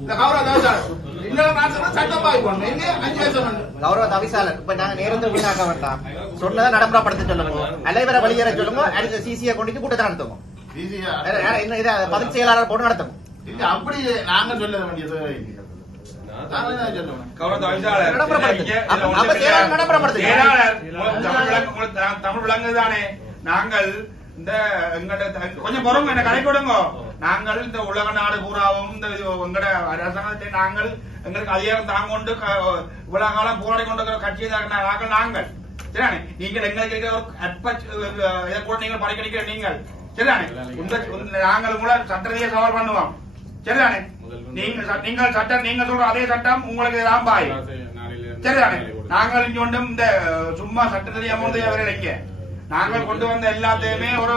இந்த கௌரவ தவிசாளர் சட்டம் பாய்க்கணும். எங்க 5 வருஷம் கௌரவ தவிசாளர் இப்ப நாங்க நேரத்தை வீணாக்க வேண்டாம். சொன்னதை நடைமுறைப்படுத்த சொல்லுங்க. அலைவர வழியேற சொல்லுங்க. அடுத்த சிசியை கொண்டு கூட்டத்தை நடத்துவோம். பதில் செயலாளர் போட்டு நடத்தும். அப்படி நாங்க சொல்ல வேண்டியது தமிழ் விளங்குதானே. நாங்கள் இந்த கொஞ்சம் பொறுங்க, என்ன கடை கொடுங்க. நாங்கள் இந்த உலக நாடு பூராவும் இந்த எங்கட அரசாங்கத்தை நாங்கள் எங்களுக்கு அதிகாரம் தாங்க கொண்டு இவ்வளவு காலம் போராடி கொண்டு கட்சியை நாங்கள் சரிதானே. நீங்கள் எங்களுக்கு இதை கூட நீங்கள் படிக்க நீங்கள் சரிதானே. நாங்கள் கூட சட்டத்தையே சவால் பண்ணுவோம் சரிதானே. நீங்கள் சட்டம் நீங்க சொல்ற அதே சட்டம் உங்களுக்கு தான் பாய் சரிதானே. நாங்கள் இங்க ஒன்றும் இந்த சும்மா சட்டத்திலேயே அமௌண்ட் அவர்கள் நாங்கள் கொண்டு வந்த எல்லாத்தையுமே ஒரு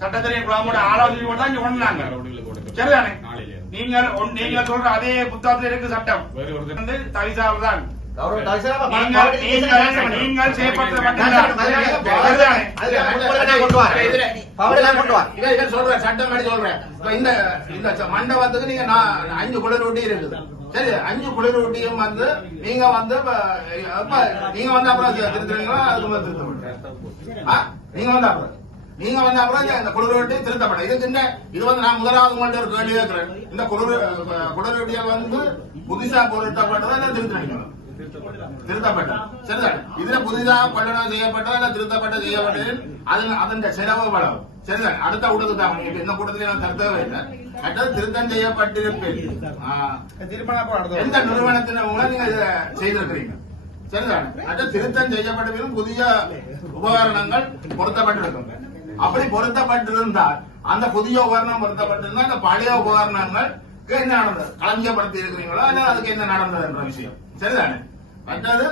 சட்டத்திலேயே குழாமோட ஆலோசனை தான் இங்க கொண்டாங்க சரிதானே. நீங்கள் சொல்ற அதே புத்தகத்தில் இருக்கு சட்டம் வந்து தவிசால் தான் நீங்கள் செயற்படுத்த சொல்றேன். சட்டம் சொல்றேன். இந்த மண்டபத்துக்கு நீங்க 5 குளிரூட்டி இருக்குது சரி. 5 குளிரூட்டியும் வந்து நீங்க வந்து நீங்க வந்து அப்புறம் திருத்துறீங்களா? அதுக்கு திருத்த நீங்க வந்து அப்புறம் இந்த குளிரூட்டி திருத்தப்பட்ட இது வந்து நான் முதலாவது உங்கள்ட்ட ஒரு கேள்வி கேட்கிறேன். இந்த குளிரூட்டியை வந்து புதுசா பொருத்தப்பட்டதா இல்ல திருத்துறீங்களா? திருத்தப்பட்டது சரிதான். இதுல புதிதாக கொள்ளனம் செய்யப்பட்டதா இல்ல திருத்தப்பட்ட செய்யப்பட்டது அதன் செலவு வளவு சரிதான். அடுத்த கூட்டத்துக்கு தான் இந்த கூட்டத்திலே நான் தருத்தவே இல்லை. அடுத்தது திருத்தம் செய்யப்பட்டிருப்பேன் எந்த நிறுவனத்தின் மூலம் நீங்க இதை செய்திருக்கிறீங்க சரிதான். அடுத்த திருத்தம் செய்யப்பட்ட புதிய உபகரணங்கள் பொருத்தப்பட்டிருக்கும். அப்படி பொருத்தப்பட்டிருந்தால் அந்த புதிய உபகரணம் பொருத்தப்பட்டிருந்தால் அந்த பழைய உபகரணங்களுக்கு என்ன நடந்தது? களஞ்சியப்படுத்தி இருக்கிறீங்களோ அல்ல அதுக்கு என்ன நடந்தது என்ற விஷயம் சரிதானே. மற்றது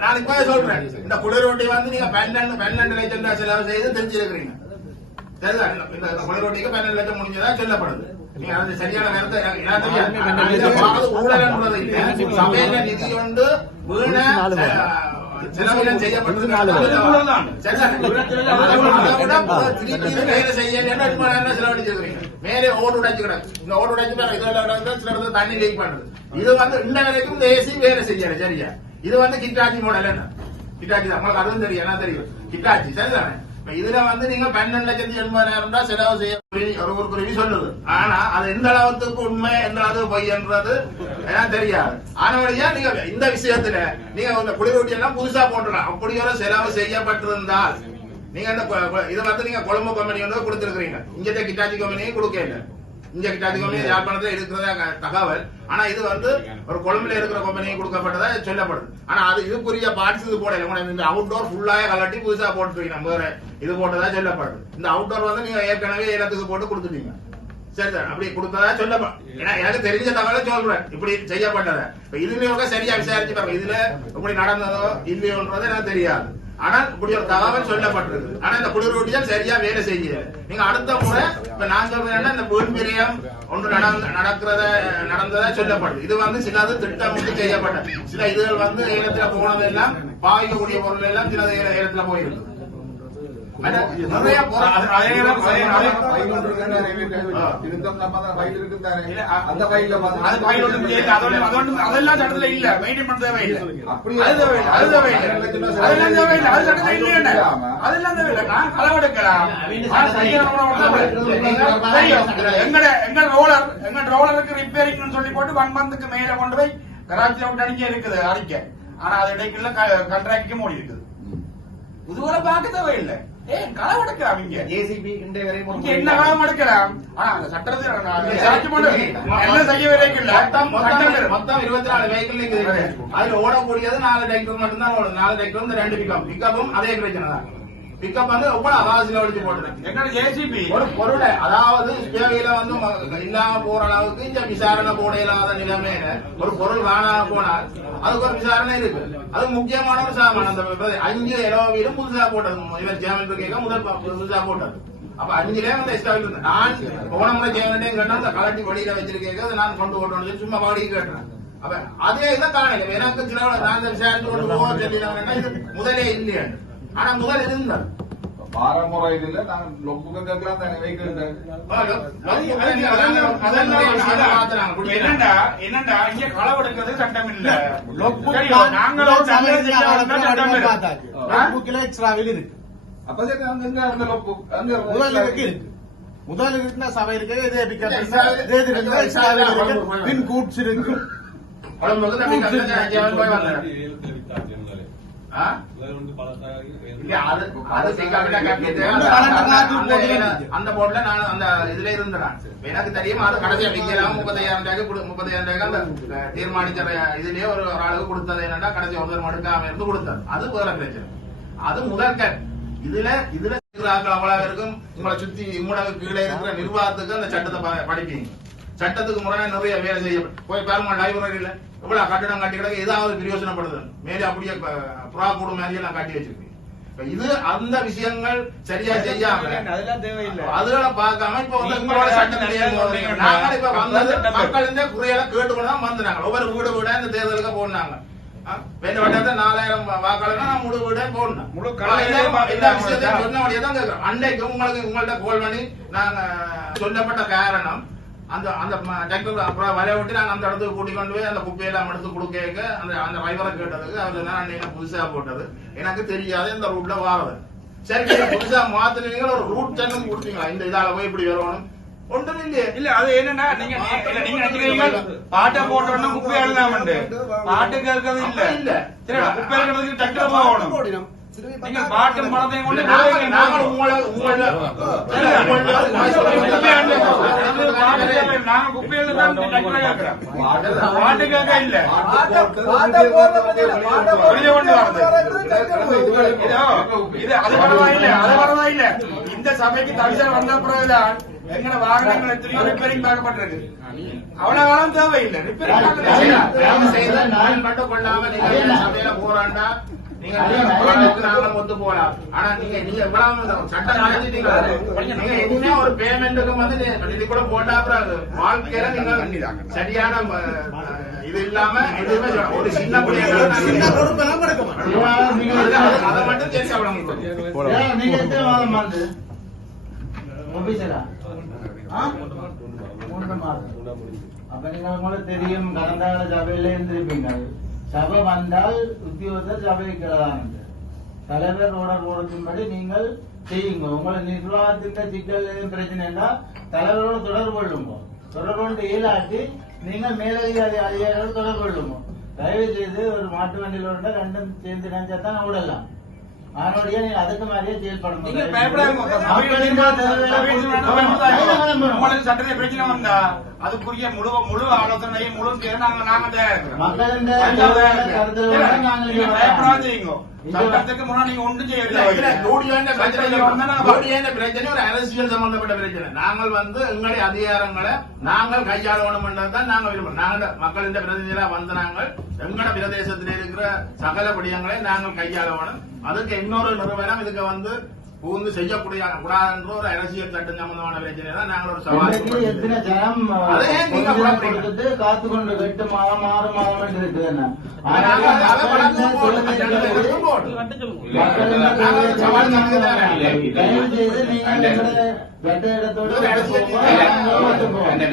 நான் இப்ப சொல்றேன். இந்த குளிரூட்டி வந்து நீங்க 12 லட்சம் ரூபாய் செலவு செய்து தெரிஞ்சிருக்கிறீங்க சரிதான். இந்த குளிரூட்டிக்கு 12 லட்சம் முடிஞ்சதா சொல்லப்படுது. நீங்க அது சரியான நேரத்தை ஊழல் சபையில நிதி கொண்டு வீண செலவினம் செய்யப்பட்டது மேலே ஓடு உடைச்சுக்கிறேன். இந்த ஓடு உடைச்சு சில தண்ணி லீக் பண்றது. இது வந்து இந்த வரைக்கும் ஏசி வேலை செய்யல சரியா. இது வந்து கிட்டாச்சி மாடல் என்ன கிட்டாச்சி தான் உங்களுக்கு அதுவும் தெரியும் என்ன தெரியும் கிட்டாச்சி சரிதானே. இதுல வந்து நீங்க 12,80,000 செலவு செய்ய ஒரு குருவி சொல்லுது. ஆனா அது எந்த அளவுக்கு உண்மை எந்த அளவு பொய் என்றது தெரியாது. ஆனவழியா நீங்க இந்த விஷயத்துல நீங்க குளிரூட்டி எல்லாம் புதுசா போட்டுலாம் அப்படி ஒரு செலவு செய்யப்பட்டிருந்தால் நீங்க இந்த இதை வந்து நீங்க கொழும்பு கம்பெனி வந்து கொடுத்திருக்கிறீங்க. இங்க கிட்டாச்சி கம்பெனியும் கொடுக்க இல்லை. இங்க கிட்டாச்சி கம்பெனி யாழ்ப்பாணத்துல இருக்கிறதா தகவல். ஆனா இது வந்து ஒரு கொழும்புல இருக்கிற கம்பெனியும் கொடுக்கப்பட்டதா சொல்லப்படுது. ஆனா அது இதுக்குரிய பார்ட்ஸ் இது போடல. இந்த அவுட்டோர் ஃபுல்லாக கலட்டி புதுசா போட்டுருக்கீங்க. வேற இது போட்டதா சொல்லப்படுது. இந்த அவுட்டோர் வந்து நீங்க ஏற்கனவே இடத்துக்கு போட்டு கொடுத்துட்டீங்க சரி சார். அப்படி கொடுத்ததா சொல்லப்படும். ஏன்னா எனக்கு தெரிஞ்ச தகவலை சொல்றேன் இப்படி செய்யப்பட்டத. இப்ப இதுல சரியா விசாரிச்சு பாருங்க. இதுல இப்படி நடந்ததோ இல்லையோன்றது எனக்கு தெரியாது. ஆனால் இப்படி ஒரு தகவல் சொல்லப்பட்டிருக்கு. ஆனா இந்த குளிரூட்டிகள் சரியா வேலை செய்யல. நீங்க அடுத்த முறை இப்ப நான் சொல்றேன் இந்த வீண்பிரியம் ஒன்று நடந்ததா சொல்லப்படுது. இது வந்து சிலது திட்டமிட்டு செய்யப்பட்டது. சில இதுகள் வந்து ஏலத்துல போனதெல்லாம் பாவிக்கக்கூடிய பொருள் எல்லாம் சில ஏலத்துல போயிருக்கு நிறைய அதெல்லாம் சட்டத்துல இல்ல மெயின்டைன் பண்ண தேவை இல்லை அதெல்லாம் தேவை இல்லை நான் களவெடுக்கலாம் எங்க ரோலருக்கு ரிப்பேரிங் சொல்லி போட்டு 1 மந்த்துக்கு மேல கொண்டு போய் கராச்சியில விட்டு அடிக்க இருக்குது அறிக்கை ஆனா அது இடைக்குள்ள கண்ட்ராக்டுக்கு மூடி இருக்குது இதுவரை பார்க்க தேவையில்லை ஏன் களவு எடுக்கலாம் இங்க ஜேசிபி இன்றைய வரை இங்க என்ன களவு எடுக்கலாம் ஆனா அந்த சட்டத்தில் என்ன செய்ய வேலைக்குள்ள மொத்தம் 24 வெஹிக்கிள் அதுல ஓடக்கூடியது 4 டிராக்டர் மட்டும்தான் ஓடும் 4 டிராக்டர் இந்த 2 பிக்கப்பும் அதே பிரச்சனை தான் பிக்கப் வந்து ரொம்ப அவாசில ஒழிச்சு போட்டுருக்கேன் என்னோட ஜேசிபி ஒரு பொருளை அதாவது தேவையில வந்து இல்லாம போற அளவுக்கு இந்த விசாரணை போட இல்லாத நிலைமையில ஒரு பொருள் காணாம போனால் அதுக்கு ஒரு விசாரணை இருக்கு அது முக்கியமான ஒரு சாமான் அந்த 5 எலோவிலும் புதுசா போட்டது இவர் ஜேமன் கேட்க முதல் புதுசா போட்டது அப்ப 5லே வந்து எக்ஸ்ட்ரா இருக்கு நான் போன முறை ஜேமன்டே கேட்டா அந்த கலட்டி வழியில வச்சிருக்கேன் நான் கொண்டு ஓட்டணும் சும்மா வாடி கேட்டேன் அப்ப அதே இதை காணல எனக்கு சில நான் விசாரிச்சு கொண்டு போக சொல்லிடுறாங்கன்னா இது முதலே இல்லையா ஆனா முதல் இருந்தார் பாரமுறை இதுல நாங்க லொப்புக்கு கேட்கலாம் தானே என்னண்டா இங்க களவெடுக்கிறது சட்டம் இல்ல நாங்களும் எக்ஸ்ட்ராவில் இருக்கு அப்ப சரி அங்க அந்த லொப்பு அங்க முதல் இருக்குன்னா சபை இருக்கு இதே பிக்கப் பின் கூட்ஸ் இருக்கு அந்த போர்ட்ல நான் அந்த இதுல இருந்தேன் எனக்கு தெரியும் அது கடைசியா விற்கலாம் 35,000 அந்த தீர்மானிச்ச இதுலயே ஒரு ஆளுக்கு கொடுத்தது என்னன்னா கடைசி ஒருத்தர் மடுக்காம இருந்து கொடுத்தாரு அது வேற பிரச்சனை அது முதற்கண் இதுல அவ்வளவு இருக்கும் உங்களை சுத்தி உங்களுக்கு கீழே இருக்கிற நிர்வாகத்துக்கு அந்த சட்டத்தை படிப்பீங்க சட்டத்துக்கு முறையா நிறைய வேலை செய்ய போய் பாருங்க லைப்ரரியில எவ்வளவு கட்டிடம் கட்டி கிடக்கு ஏதாவது பிரயோஜனப்படுது மேலே அப்படியே புறா கூடும் மாதிரி எல்லாம் கட்டி வச்சிருக்கேன் இது அந்த விஷயங்கள் சரியா செய்யாம அதெல்லாம் தேவையில்லை அதுகளை பார்க்காம இப்ப வந்து உங்களோட சட்ட நிலையம் நாங்க இப்ப வந்தது மக்கள் இந்த குறையில கேட்டுக்கொண்டுதான் வந்தாங்க ஒவ்வொரு வீடு வீட இந்த தேர்தலுக்கு போனாங்க வேண்ட வட்டத்தை 4000 வாக்காளர் நான் முழு வீடே போடணும் எல்லா விஷயத்தையும் சொன்னபடியே தான் கேட்கிறோம் அன்றைக்கு உங்கள்ட்ட கோல் பண்ணி நாங்க சொல்லப்பட்ட காரணம் அந்த அந்த டிராக்டர் அப்புறம் வரைய விட்டு நாங்க அந்த இடத்துக்கு கூட்டிக் கொண்டு போய் அந்த குப்பையெல்லாம் எடுத்து கொடுக்க அந்த வைவரை கேட்டதுக்கு அவர் தான் அன்னைக்கு புதுசா போட்டது எனக்கு தெரியாது இந்த ரூட்ல வாரது சரி புதுசா மாத்தினீங்க ஒரு ரூட் சேனல் கொடுத்தீங்களா இந்த இதால போய் இப்படி வரணும் ஒன்றும் இல்லையே இல்ல அது என்னன்னா நீங்க நினைக்கிறீங்க பாட்டை போட்டோம்னா குப்பை எழுதாம பாட்டு கேட்கறது இல்ல சரி குப்பை எழுதுறதுக்கு டிராக்டர் போகணும் நீங்க பாட்டும் பணத்தையும் கொண்டு நாங்க குப்பையில தான் பாட்டு கேட்க இல்ல இது அது பரவாயில்ல இந்த சபைக்கு தவிசல் வந்த பிறகுதான் எங்கட வாகனங்கள் எத்தனையோ ரிப்பேரிங் பார்க்கப்பட்டிருக்கு அவ்வளவு காலம் தேவையில்லை ரிப்பேரிங் மட்டும் கொள்ளாம நீங்க சபையில போறாண்டா நீங்க ஒத்து போலாம் ஆனா நீங்க எவ்வளவு சட்டம் நடத்திட்டீங்களா நீங்க எதுவுமே ஒரு பேமெண்ட்டுக்கு வந்து இது கூட போட்டா வாழ்க்கையில நீங்க சரியான இது இல்லாம எதுவுமே ஒரு சின்ன அதை மட்டும் தெரிஞ்சு நீங்க எத்தனை மாதம் வந்து அப்ப நீங்க உங்களுக்கு தெரியும் கடந்த சபையில இருந்திருப்பீங்க சபை வந்தால் உத்தியோகத்தர் சபைக்கிறதான் தலைவர் போடுறதுபடி நீங்கள் செய்யுங்க உங்களை நிர்வாகத்தின் சிக்கல் பிரச்சனைனா தலைவரோட தொடர்பு கொள்ளுங்க தொடர்பு கொண்டு இயலாட்டி நீங்கள் மேலதிகாரி அதிகாரிகளோடு தொடர்பு கொள்ளுங்க தயவு செய்து ஒரு மாட்டு வண்டியில் விட ரெண்டும் சேர்ந்து நினைச்சா தான் விடலாம் அதனுடைய நீங்க அதுக்கு மாதிரியே செயல்படணும் சட்டத்தை பிரச்சனை வந்தா அதுக்குரிய முழு ஆலோசனையும் முழு நாங்க சட்டத்துக்கு முன்னாடி நீங்க ஒன்றும் பிரச்சனை ஒரு அரசியல் சம்பந்தப்பட்ட பிரச்சனை நாங்கள் வந்து எங்களுடைய அதிகாரங்களை நாங்கள் கையாளணும் தான் நாங்கள் விரும்புகிறோம் நாங்கள் மக்களின் பிரதிநிதிகளா வந்த நாங்கள் எங்களோட பிரதேசத்தில் இருக்கிற சகல விடயங்களை நாங்கள் கையாளணும் அதுக்கு இன்னொரு நிறுவனம் இதுக்கு வந்து புகுந்து செய்யக்கூடிய கூடாதுன்ற ஒரு அரசியல் சட்டம் சம்பந்தமான பிரச்சனை தான் நாங்கள் ஒரு இன்றைக்கு சவால் எத்தனை ஜனம் அதே நீங்க கொஞ்சம் பாக்குறீங்க. கொடுத்துட்டு காத்து கொண்டு 8 மாதம் 6 மாதம் இருக்கு என்ன நாங்க அதை வளர்த்து போட்டு சட்டத்தை போட்டு.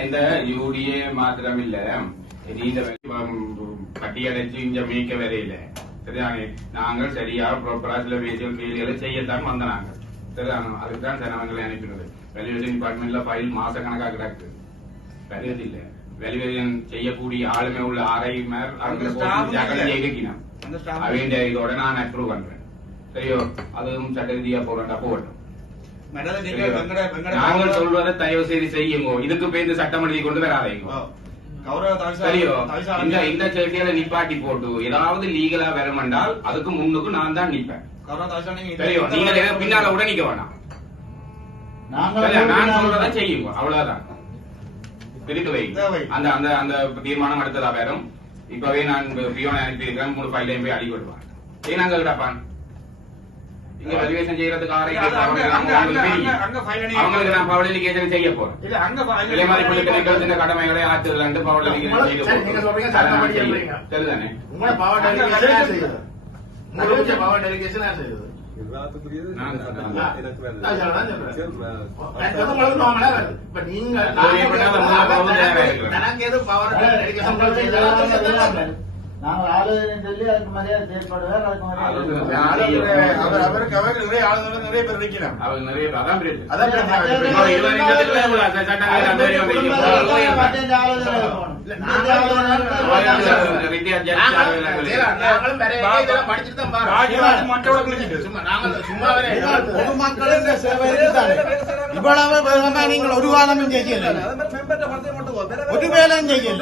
இந்த யூடிஏ மாத்திரம் இல்ல இந்த பட்டியடைச்சு இங்க மீட்க வரையில சரிதானே நாங்கள் சரியா ப்ராப்பரா சில வேலைகளை செய்யத்தான் வந்த நாங்கள் சரிதானோ அதுக்குதான் ஜனங்களை அனுப்பினது வேல்யூவேஷன் டிபார்ட்மெண்ட்ல ஃபைல் மாச கணக்கா கிடக்கு வருவது இல்ல வேல்யூவேஷன் செய்யக்கூடிய ஆளுமை உள்ள ஆரையுமார் இருக்கணும் அவங்க இதோட நான் அப்ரூவ் பண்றேன் சரியோ அதுவும் சட்ட ரீதியா போறேன்டா போகட்டும் நாங்கள் சொல்வதை தயவு செய்து செய்யுங்க இதுக்கு பேருந்து சட்டம் எழுதி கொண்டு வராதீங்க சரியோ இந்த செடியில நிப்பாட்டி போட்டு ஏதாவது லீகலா வருமென்றால் அதுக்கு முன்னுக்கு நான் தான் நிப்பேன் சரியோ நீங்க பின்னால கூட நிக்க வேணாம் நான் சொல்றதை செய்யுங்க அவ்வளவுதான் திருப்பி வைங்க அந்த அந்த அந்த தீர்மானம் அடுத்ததா வரும் இப்பவே நான் பியோனை அனுப்பி இருக்கிறேன் 3 ஃபைலையும் போய் அடி கொடுப்பான் ஏன்னாங்க கிடப்பான் இங்க வெரிஃபிகேஷன் செய்யறதுக்கு அவங்களுக்கு நான் பவுடலிகேஷன் செய்ய போறேன் விலைமதிப்பு திணைக்களத்தின் கடமைகளை ஆற்றுதல் பவுடலிகேஷன் செய்து சரிதானே உங்களை பவர் டெலிகேஷன் செய்யுது உங்களுக்கு பவர் டெலிகேஷன் செய்யுது எனக்கு எது பவர் டெலிகேஷன் நாங்கள் ஆலோசனை சொல்லி அதுக்கு மரியாதை செயல்படுவார் அதுக்கு அவருக்கு நிறைய ஆளுநர்கள் நிறைய பேர் இருக்கிறார் அவங்க நிறைய அதான் பிரச்சனை. அதான் பொதுமக்களின் சேவைக்கு இவ்வளவு வேகமா நீங்கள் ஒரு காலமும் செய்யல ஒரு வேலையும் செய்யல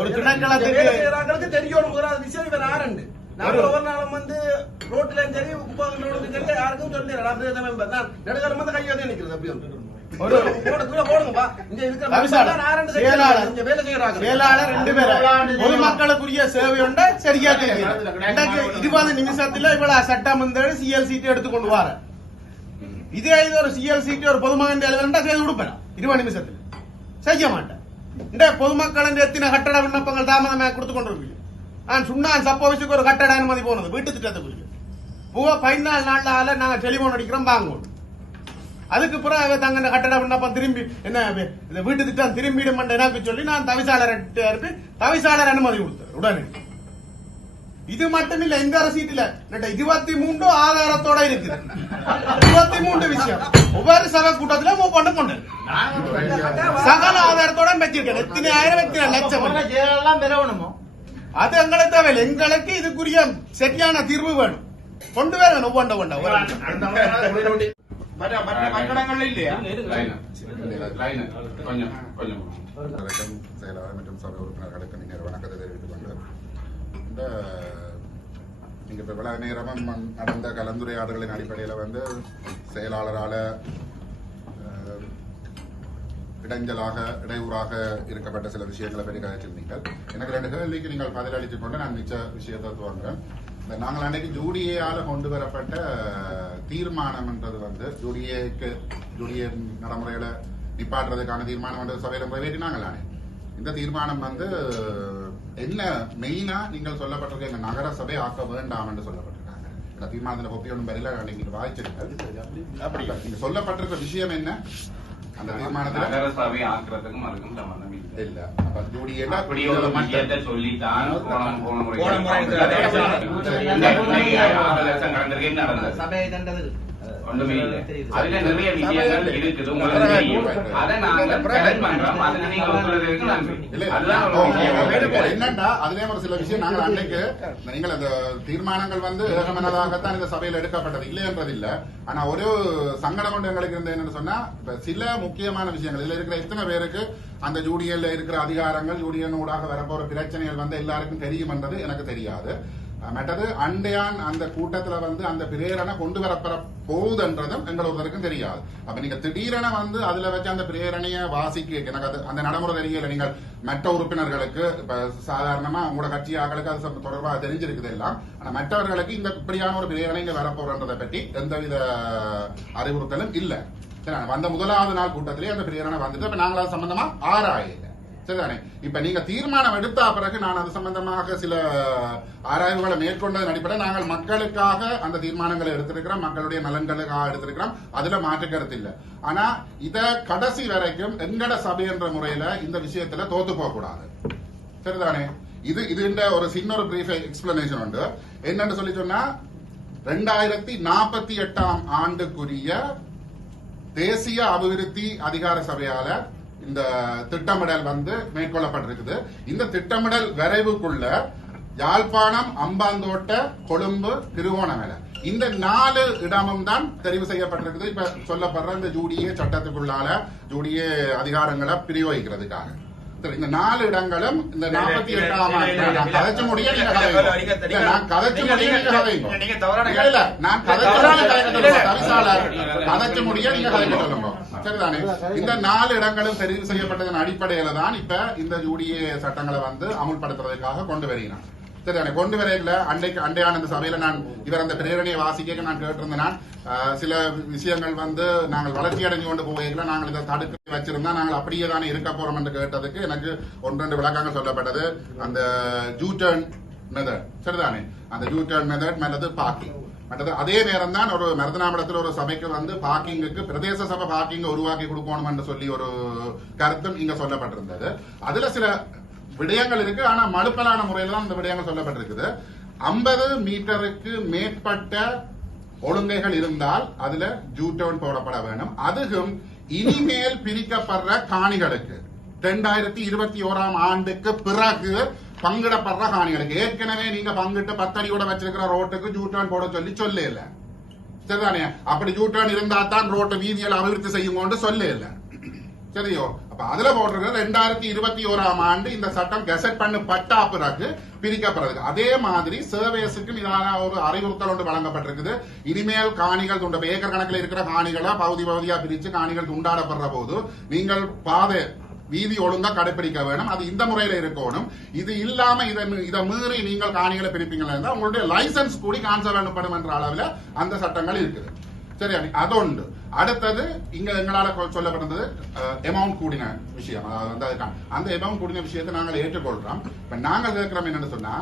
ஒரு திணைக்களத்துக்கு தெரியும் விஷயம் வேற ஆரண்டு நாங்க ஒவ்வொரு நாளும் ரோட்ல சரி உப்பாங்க சரி யாருக்கும் சொல்லி நடுகரம் கையோட நிக்கிறது அப்படி ஒரு போடுங்கப்பா இங்க இருக்கிற செயலாளர் 2 பேரும் பொதுமக்களுக்குரிய சேவை உண்ட சரியா தெரியும் 20 நிமிஷத்துல இவ்வளவு சட்டம் சிஎல் சீட் எடுத்துக்கொண்டு வர இதே இது ஒரு சிஎல் சீட் ஒரு பொதுமகன் தலைவர்ண்டா செய்து கொடுப்பேன் 20 நிமிஷத்துல செய்ய மாட்டேன் இந்த பொதுமக்களின் எத்தனை கட்டட விண்ணப்பங்கள் தாமதமாக கொடுத்து கொண்டிருக்கு நான் சுண்ணான் சப்போவிச்சுக்கு ஒரு கட்டட அனுமதி போனது வீட்டு திட்டத்துக்குரிய 14 நாள்ல நாங்க டெலிபோன் அடிக்கிறோம் வாங்குவோம் அதுக்கு பிறகு தங்க கட்டட விண்ணப்பம் திரும்பி என்ன வீட்டு திட்டம் திரும்பிடும் எனக்கு சொல்லி நான் தவிசாளர் அனுப்பி தவிசாளர் அனுமதி கொடுத்தேன் உடனே இது மட்டும் இல்ல இந்த ரசீட்டுல 23 ஆதாரத்தோட இருக்குது 23 விஷயம் ஒவ்வொரு சபை கூட்டத்துல கொண்டு கொண்டு சகல ஆதாரத்தோட வச்சிருக்கேன் எத்தனை ஆயிரம் எத்தனை லட்சம் பெறணுமோ அது எங்களுக்கு தேவையில்லை எங்களுக்கு இதுக்குரிய சரியான தீர்வு வேணும் கொண்டு வரணும் ஒவ்வொன்ற கட்டடங்கள்ல இல்லையா கொஞ்சம் கொஞ்சம் செயலாளர் மற்றும் சபை உறுப்பினர்களுக்கு நீங்கள் வணக்கத்தை தெரிவித்துக் கொண்டு இந்த நீங்க இப்ப இவ்வளவு நேரமும் நடந்த கலந்துரையாடல்களின் அடிப்படையில் செயலாளரால இடையூறாக இருக்கப்பட்ட சில விஷயங்களை பற்றி கதைச்சிருந்தீர்கள் எனக்கு 2 கேள்விக்கு நீங்கள் பதிலளித்துக் கொண்டு நான் மிச்ச விஷயத்தை துவங்குறேன். நாங்கள் அன்றைக்கு ஜூடிஏயால கொண்டு வரப்பட்ட தீர்மானம் என்றது ஜூடிஏ நடைமுறைகளை நிப்பாட்டுறதுக்கான தீர்மானம் சபையில நிறைவேற்றினாங்களானே இந்த தீர்மானம் என்ன மெயினா நீங்கள் சொல்லப்பட்டிருக்க எங்க நகர சபை ஆக்க வேண்டாம் என்று சொல்லப்பட்டிருக்காங்க. இந்த தீர்மானத்தில் கொப்பி ஒன்றும் வரையில நீங்க வாய்ச்சிருக்கீங்க. அப்படி நீங்க சொல்லப்பட்டிருக்க விஷயம் என்ன அந்த தீர்மானத்தில் நகர சபை ஆக்குறதுக்கும் அதுக்கும் சம்பந்தம் இல்ல அப்ப ஜூடிஏல அப்படி ஒரு விஷயத்தை சொல்லித்தான் போன முறை நடந்தது சபை தண்டது ஒன்றுமே இல்லை. அதுல நிறைய விஷயங்கள் இருக்குது உங்களுக்கு தெரியும். அதை நாங்கள் கரெக்ட் பண்றோம். அதுல நீங்க ஒத்துழைக்கிறதுக்கு நன்றி. என்னன்னா அதுலயே ஒரு சில விஷயம் நாங்கள் அன்னைக்கு நீங்கள் அந்த தீர்மானங்கள் ஏகமனதாகத்தான் இந்த சபையில் எடுக்கப்பட்டது இல்லை என்றது இல்ல. ஆனா ஒரு சங்கடம் கொண்டு எங்களுக்கு இருந்தது என்னன்னு சொன்னா சில முக்கியமான விஷயங்கள் இதுல இருக்கிற எத்தனை பேருக்கு அந்த ஜூடியல்ல இருக்கிற அதிகாரங்கள் ஜூடியன் ஊடாக வரப்போற பிரச்சனைகள் எல்லாருக்கும் தெரியும் என்றது எனக்கு தெரியாது. மற்றது அண்டையான் அந்த கூட்டத்துல வந்து அந்த பிரேரணை கொண்டு வரப்பெற போகுதுன்றதும் எங்கள் ஒருத்தருக்கும் தெரியாது. அப்ப நீங்க திடீரென வந்து அதுல வச்சு அந்த பிரேரணைய வாசிக்க எனக்கு அது அந்த நடைமுறை தெரியல. நீங்கள் மற்ற உறுப்பினர்களுக்கு இப்ப சாதாரணமா உங்களோட கட்சி ஆக்களுக்கு அது தொடர்பாக தெரிஞ்சிருக்குது எல்லாம். ஆனா மற்றவர்களுக்கு இந்த இப்படியான ஒரு பிரேரணை இங்க வரப்போறதை பற்றி எந்தவித அறிவுறுத்தலும் இல்ல. சரி, வந்த முதலாவது நாள் கூட்டத்திலே அந்த பிரேரணை வந்துட்டு அப்ப நாங்கள் அது சம்பந்தமா ஆராயல. சரிதானே? இப்ப நீங்க தீர்மானம் எடுத்த பிறகு நான் அது சம்பந்தமாக சில ஆராய்வுகளை மேற்கொண்டதன் அடிப்படையில் நாங்கள் மக்களுக்காக அந்த தீர்மானங்களை எடுத்திருக்கிறோம், மக்களுடைய நலன்களுக்காக எடுத்திருக்கிறோம். அதுல மாற்று கருத்து இல்ல. ஆனா இத கடைசி வரைக்கும் எங்கட சபை என்ற முறையில இந்த விஷயத்துல தோத்து போக கூடாது. சரிதானே? இது ஒரு சின்ன ஒரு பிரீஃப் எக்ஸ்பிளனேஷன் உண்டு. என்னன்னு சொல்லி சொன்னா 2048 ஆண்டுக்குரிய தேசிய அபிவிருத்தி அதிகார சபையால இந்த திட்டமிடல் வந்து மேற்கொள்ளப்பட்டிருக்குது. இந்த திட்டமிடல் வரைவுக்குள்ள யாழ்ப்பாணம், அம்பாந்தோட்ட, கொழும்பு, திருவோணமலை இந்த 4 இடமும் தான் தெரிவு செய்யப்பட்டிருக்குது. இப்ப சொல்லப்படுற இந்த ஜூடிஏ சட்டத்துக்குள்ளால ஜூடிஏ அதிகாரங்களை பிரயோகிக்கிறதுக்காக இந்த 4 இடங்களும் இந்த 48 கதைச்சு முடிய நீங்க நான் கதைச்சு முடிய நீங்க நான் கதைச்சு முடிய நீங்க கதைக்க சொல்லுங்க. சரிதானே? இந்த 4 இடங்களும் தெரிவு செய்யப்பட்டதன் அடிப்படையில தான் இப்ப இந்த ஜூடிஏ சட்டங்களை வந்து அமுல்படுத்துறதுக்காக கொண்டு வருகிறான். சரிதானே? கொண்டு வரையில அண்டையான இந்த சபையில நான் இவர் அந்த பிரேரணையை வாசிக்க நான் கேட்டிருந்தேன். சில விஷயங்கள் வந்து நாங்கள் வளர்ச்சி அடைஞ்சு கொண்டு போகல, நாங்கள் இதை தடுக்க வச்சிருந்தா நாங்கள் அப்படியே தானே இருக்க போறோம் என்று கேட்டதுக்கு எனக்கு 1-2 விளக்கங்கள் சொல்லப்பட்டது. அந்த ஜூட்டர்ன் மெத்தட், சரிதானே? அந்த ஜூட்டர்ன் மெத்தட் மற்றது பார்க்கிங். மற்றது அதே நேரம் தான் ஒரு மருதனாமடத்தில் ஒரு சபைக்கு வந்து பார்க்கிங்குக்கு பிரதேச சபை பார்க்கிங் உருவாக்கி கொடுக்கணும் என்று சொல்லி ஒரு கருத்தும் இங்க சொல்லப்பட்டிருந்தது. அதுல சில விடயங்கள் இருக்கு. ஆனா மழுப்பலான முறையில் தான் இந்த விடயங்கள் சொல்லப்பட்டிருக்குது. 50 மீட்டருக்கு மேற்பட்ட ஒழுங்கைகள் இருந்தால் அதுல ஜூட்டர்ன் போடப்பட வேண்டும். அதுவும் இனிமேல் பிரிக்கப்படுற காணிகளுக்கு 2021 ஆண்டுக்கு பிறகு பங்கிடப்படுற காணிகளுக்கு ஏற்கனவே நீங்க பங்கிட்டு 10 அடியோட வச்சிருக்கிற ரோட்டுக்கு ஜூட்டர்ன் போட சொல்ல இல்ல. சரிதானே? அப்படி ஜூட்டர்ன் இருந்தா தான் ரோட்டு வீதியில் அபிவிருத்தி செய்யும் சொல்ல இல்ல. சரியோ? அப்ப அதுல போடுறது 2021 ஆண்டு இந்த சட்டம் கெசட் பண்ணப்பட்ட பிறகு பிரிக்கப்படுறது. அதே மாதிரி சர்வேஸுக்கும் இதான ஒரு அறிவுறுத்தல் ஒன்று வழங்கப்பட்டிருக்குது. இனிமேல் காணிகள் துண்ட ஏக்கர் கணக்கில் இருக்கிற காணிகளை பகுதியா பிரிச்சு காணிகள் துண்டாடப்படுற போது நீங்கள் பாதை வீதி ஒழுங்கா கடைபிடிக்க வேணும். அது இந்த முறையில இருக்கணும். இது இல்லாம இதை மீறி நீங்கள் காணிகளை பிரிப்பீங்களா உங்களுடைய லைசன்ஸ் கூடி கான்சல் பண்ணப்படும் என்ற அளவில் அந்த சட்டங்கள் இருக்குது. சரி, அதொன்று. அடுத்தது இங்க எங்களால சொல்லப்பட்டது அமௌண்ட் கூடின விஷயம். அந்த அமௌண்ட் கூடின விஷயத்தை நாங்கள் ஏற்றுக்கொள்றோம். இப்ப நாங்கள் கேட்கிறோம் என்னன்னு சொன்னா,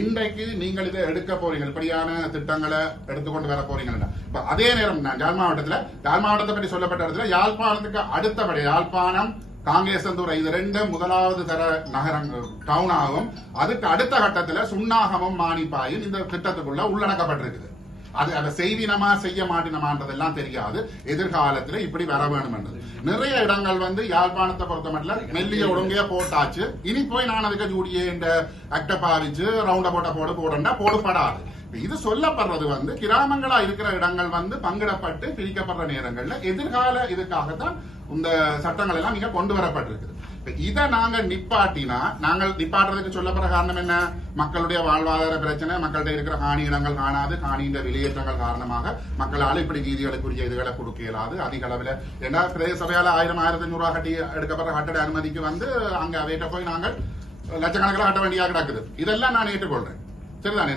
இன்றைக்கு நீங்கள் இதை எடுக்க போறீங்க, இப்படியான திட்டங்களை எடுத்துக்கொண்டு வர போறீங்கன்னா இப்ப அதே நேரம் யாழ் மாவட்டத்தை பற்றி சொல்லப்பட்ட இடத்துல யாழ்ப்பாணத்துக்கு அடுத்தபடி யாழ்ப்பாணம், காங்கேசந்தூர் இது 2 முதலாவது தர நகரங்கள் டவுன் ஆகும். அதுக்கு அடுத்த கட்டத்தில் சுண்ணாகமும் மானிப்பாயும் இந்த திட்டத்துக்குள்ள உள்ளடக்கப்பட்டிருக்குது. அதை செய்வினமா செய்ய மாட்டினமான்றதெல்லாம் தெரியாது. எதிர்காலத்துல இப்படி வர வேணும் என்றது நிறைய இடங்கள் வந்து யாழ்ப்பாணத்தை பொறுத்த மட்டும் மெல்லிய ஒழுங்கையா போட்டாச்சு. இனி போய் நான் அதுக்கு ஜூடியே இந்த ஆக்ட பாவிச்சு ரவுண்ட போடண்டா போடப்படாது. இது சொல்லப்படுறது வந்து கிராமங்களா இருக்கிற இடங்கள் வந்து பங்கிடப்பட்டு பிரிக்கப்படுற நேரங்கள்ல எதிர்கால இதுக்காகத்தான் இந்த சட்டங்கள் எல்லாம் இங்க கொண்டு வரப்பட்டிருக்குது. இதை நாங்க நிப்பாட்டினா, நாங்கள் நிப்பாட்டுறதுக்கு சொல்லப்படுற காரணம் என்ன? மக்களுடைய வாழ்வாதார பிரச்சனை, மக்கள்கிட்ட இருக்கிற காணி இடங்கள் காணாது, காணியின் வெளியேற்றங்கள் காரணமாக மக்களால் இப்படி வீதிகளுக்குரிய இதுகளை கொடுக்க இயலாது. அதிக அளவில் ஏன்னா பிரதேச சபையால 1000-1500 கட்டி எடுக்கப்படுற கட்டட அனுமதிக்கு வந்து அங்க அவையிட்ட போய் நாங்கள் லட்சக்கணக்கில் கட்ட வேண்டியா கிடக்குது. இதெல்லாம் நான் ஏற்றுக்கொள்றேன். சரிதானே?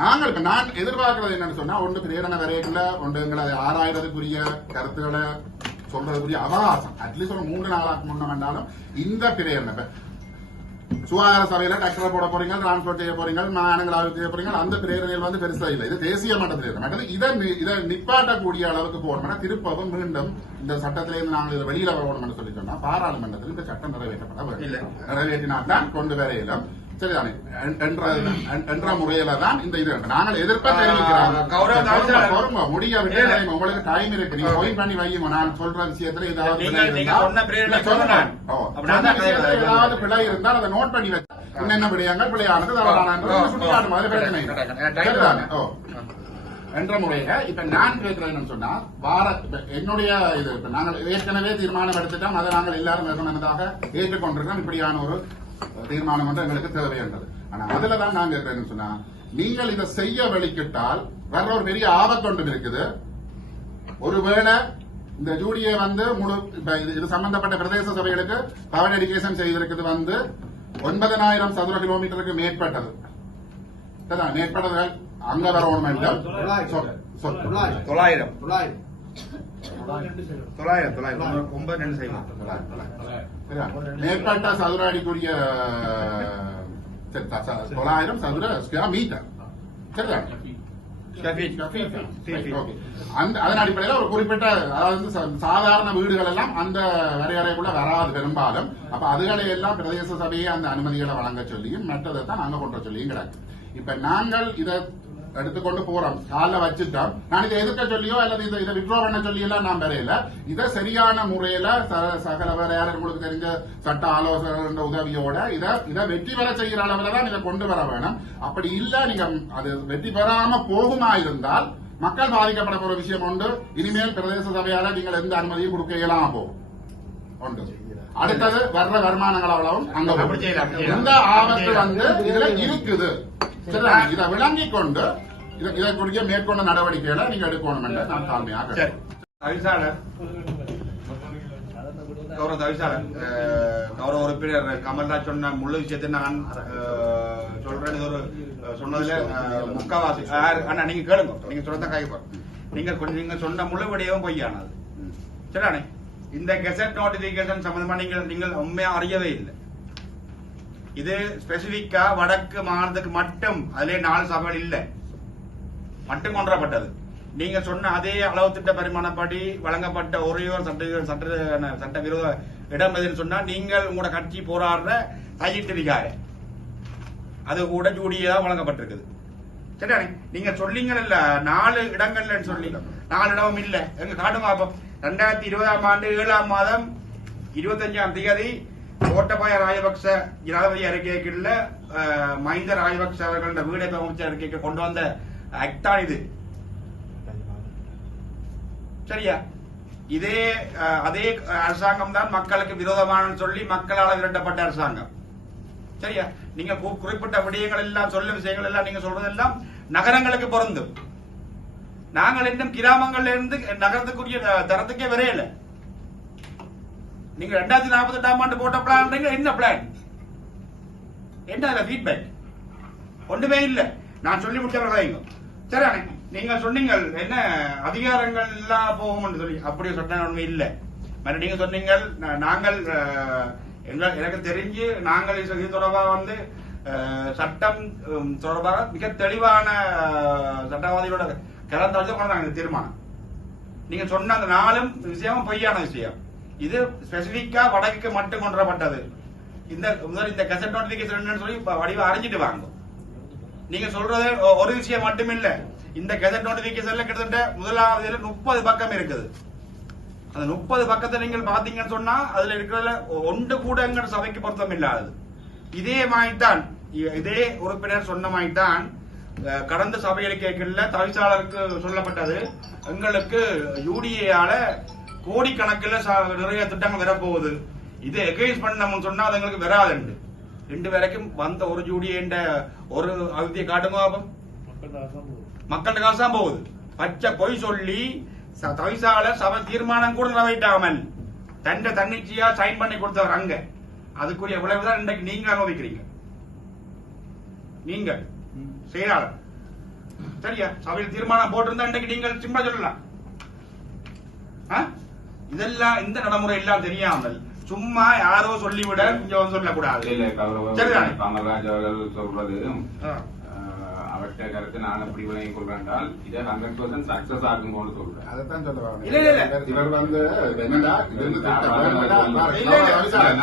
நான் எதிர்பார்க்கிறது என்னன்னு சொன்னா, ஒன்று பிரேரணை வரையில ஒன்று எங்களை ஆராய்றதுக்குரிய கருத்துக்களை சொல்றதுக்குரிய அவகாசம் அட்லீஸ்ட் ஒரு 3 நாளாக்கு முன்ன வேண்டாலும் இந்த பிரேரணை சுகாதார சபையில டாக்டரை போட போறீங்க, டிரான்ஸ்போர்ட் செய்ய போறீங்க, மாநிலங்கள் ஆய்வு செய்ய போறீங்க. அந்த பிரேரணைகள் வந்து பெருசா இல்லை. இது தேசிய மட்டத்தில் இருக்கு. இதை நிப்பாட்டக்கூடிய அளவுக்கு போகணும்னா திருப்பவும் மீண்டும் இந்த சட்டத்திலிருந்து நாங்கள் இதை வெளியில வரணும்னு சொல்லி சொன்னா பாராளுமன்றத்தில் இந்த சட்டம் நிறைவேற்றப்பட வேண்டும். நிறைவேற்றினால்தான் கொண்டு வர இயலும். சரிதானே? என்ற முறையில தான் இந்த இது நாங்கள் எதிர்ப்பை தெரிவிக்கிறோம். முடியவில்லை, உங்களுக்கு டைம் இருக்கு, நீங்க பாயிண்ட் பண்ணி வையுங்க. நான் சொல்ற விஷயத்துல ஏதாவது பிழை இருந்தால் அதை நோட் பண்ணி வச்சு என்னென்ன விடயங்கள் பிழையானது தவறானது சுட்டிக்காட்டும். அது பிரச்சனை என்ற முறையில இப்ப நான் கேட்கிறேன்னு சொன்னா, என்னுடைய இது நாங்கள் ஏற்கனவே தீர்மானம் எடுத்துட்டோம். அதை நாங்கள் எல்லாரும் வேணுமெனதாக ஏற்றுக்கொண்டிருக்கோம். இப்படியான ஒரு தீர்மானம் வந்து எங்களுக்கு தேவை என்றது. ஆனா அதுலதான் நான் கேட்கிறேன்னு சொன்னா, நீங்கள் இதை செய்ய வெளிக்கிட்டால் வர்ற ஒரு பெரிய ஆபத்து ஒன்று இருக்குது. ஒருவேளை இந்த ஜூடியை முழு இது சம்பந்தப்பட்ட பிரதேச சபைகளுக்கு பவர் எடுகேஷன் செய்திருக்கிறது 9,000 சதுர கிலோமீட்டருக்கு மேற்பட்டது. மேற்பட்டது அங்க வரணும் என்றால் 900 மேற்பட்ட சதுர அடிக்குரிய 900 சதுர ஸ்கொயர் மீட்டர். அதன் அடிப்படையில் ஒரு குறிப்பிட்ட அதாவது சாதாரண வீடுகள் எல்லாம் அந்த வரையறைக்குள்ள வராது பெரும்பாலும். அப்ப அதுகளை எல்லாம் பிரதேச சபையை அந்த அனுமதிகளை வழங்க சொல்லியும் மற்றதை தான் நாங்க கொண்டு சொல்லியும் கிடக்கு. இப்ப நாங்கள் இதை எடுத்துக்கொண்டு போறோம், கால வச்சுட்டோம். நான் இதை எதிர்க்க சொல்லியோ அல்லது இதை விட்ரோ பண்ண சொல்லியெல்லாம் நான் வரையில. இதை சரியான முறையில சகல வேற உங்களுக்கு தெரிஞ்ச சட்ட ஆலோசகர் உதவியோட இதை வெற்றி பெற செய்கிற அளவுல தான் இதை கொண்டு வர வேணும். அப்படி இல்ல நீங்க அது வெற்றி பெறாம போகுமா இருந்தால் மக்கள் பாதிக்கப்பட போற விஷயம் உண்டு. இனிமேல் பிரதேச சபையால நீங்கள் எந்த அனுமதியும் கொடுக்க இயலாம போகும் உண்டு. அடுத்தது வர்ற வருமானங்கள் அவ்வளவும் அங்க இந்த ஆபத்து இதுல இருக்குது. இதை விளங்கிக் கொண்டு இதற்குரிய மேற்கொண்ட நடவடிக்கைகளை நீங்க எடுக்கணும் என்று நான் தாழ்மையாக கௌரவ உறுப்பினர் கமல்ராஜ் சொன்ன முழு விஷயத்தை நான் சொல்றேன். இது ஒரு சொன்னதுல முக்காவாசி அண்ணா நீங்க கேளுங்க, நீங்க சொல்லதான் காய்ப்பார். நீங்க சொன்ன முழு விடையும் பொய்யானது. சரிதானே? இந்த கெசட் நோட்டிபிகேஷன் சம்பந்தமா நீங்கள் உண்மையா அறியவே இல்லை. இது ஸ்பெசிபிக்கா வடக்கு மாநிலத்துக்கு மட்டும், அதிலே 4 சபைகள் இல்ல மட்டும் கொண்டுவரப்பட்டது. நீங்க சொன்ன அதே அளவு திட்ட பரிமாணப்படி வழங்கப்பட்ட ஒரே ஒரு சட்டவிரோத இடம் எதுன்னு சொன்னா நீங்கள் உங்களோட கட்சி போராடுற கையிட்டு விகார அது கூட ஜூடியே தான் வழங்கப்பட்டிருக்குது. சரிதானே? நீங்க சொல்லிங்கல்ல 4 இடங்கள்ல சொல்லி 4 இடமும் இல்ல. எங்க காட்டுமா 2020ஆம் ஆண்டு 7ஆம் மாதம் 25ஆம் தேதி கோட்டபாய ராஜபக்ச ஜனாதிபதி அறிக்கைக்குள்ள மஹிந்த ராஜபக்ச அவர்களோட வீடை அமைச்சர் அறிக்கைக்கு கொண்டு வந்த ஆக்ட் தான் இது. சரியா? அதே அரசாங்கம் தான் மக்களுக்கு விரோதமான சொல்லி மக்களால் விரட்டப்பட்ட அரசாங்கம். சரியா? நீங்க குறிப்பிட்ட விடயங்கள் எல்லாம் சொல்லும் விஷயங்கள் எல்லாம் நீங்க சொல்றதெல்லாம் நகரங்களுக்கு பொருந்தும். நாங்கள் இன்னும் கிராமங்கள்ல இருந்து நகரத்துக்குரிய தரத்துக்கே வரையல. நீங்க 2048ஆம் ஆண்டு போட்ட பிளான் என்ன பிளான்? என்ன ஃபீட்பேக்? ஒன்றுமே இல்ல. நான் சொல்லி முடிச்சவங்க சரி. நீங்க சொன்னீங்க என்ன அதிகாரங்கள் எல்லாம் போகும் சொல்லி, அப்படி சொன்ன உண்மை இல்ல. நீங்க சொன்னீங்க நாங்கள் எனக்கு தெரிஞ்சு நாங்கள் இது தொடர்பாக சட்டம் தொடர்பாக மிக தெளிவான சட்டவாதிகளோட கலந்தாலும் கொண்டாங்க தீர்மானம். நீங்க சொன்ன அந்த 4 விஷயமும் பொய்யான விஷயம். இது ஸ்பெசிபிக்கா வடக்கு மட்டும் கொண்டுவரப்பட்டது. இந்த கெசட் நோட்டிபிகேஷன் சொல்லி வடிவ அறிஞ்சிட்டு வாங்க. நீங்க சொல்றது ஒரு விஷயம் மட்டும் இல்ல. இந்த கெசட் நோட்டிபிகேஷன்ல கிட்டத்தட்ட முதலாவது 30 பக்கம் இருக்குது. அந்த 30 பக்கத்தை நீங்கள் பாத்தீங்கன்னு சொன்னா அதுல இருக்கிறதுல ஒன்று கூட எங்க சபைக்கு பொருத்தம் இல்லாதது. இதே மாதிரிதான் இதே உறுப்பினர் சொன்ன மாதிரிதான் கடந்த சபையில் கேட்கல தவிசாளருக்கு சொல்லப்பட்டது. எங்களுக்கு யூடிஏயால கோடிக்கணக்கில் நிறைய திட்டங்கள் வரப்போகுது. இதை எகேஸ் பண்ணணும்னு சொன்னா அது எங்களுக்கு வராது. 2 வரைக்கும் வந்த ஒரு ஜூடிய ஒரு அழுத்திய காட்டுங்க. மக்கள்கிட்ட காசு தான் போகுது. பச்சை பொய் சொல்லி தவிசாளர் சபை தீர்மானம் கூட நிறைவேற்றாமல் தன்னிச்சையா சைன் பண்ணி கொடுத்தவர் அங்க. அதுக்குரிய விளைவுதான் இன்றைக்கு நீங்க அனுபவிக்கிறீங்க. நீங்கள் செயலாளர் சரியா சபையில் தீர்மானம் போட்டிருந்தா இன்றைக்கு நீங்கள் சிம்மா சொல்லலாம். இதெல்லாம் இந்த நடைமுறை எல்லாம் தெரியாமல் சும்மா யாரோ சொல்லிவிட கொஞ்சம் சொல்லக்கூடாது. காமராஜ் அவர்கள் சொல்றது அவற்றை கருத்து நான் எப்படி விளங்கிக் கொள்றேன். இதை 100% சக்சஸ் ஆகும் போது சொல்றேன். அதைத்தான் சொல்லுவாங்க. இவர்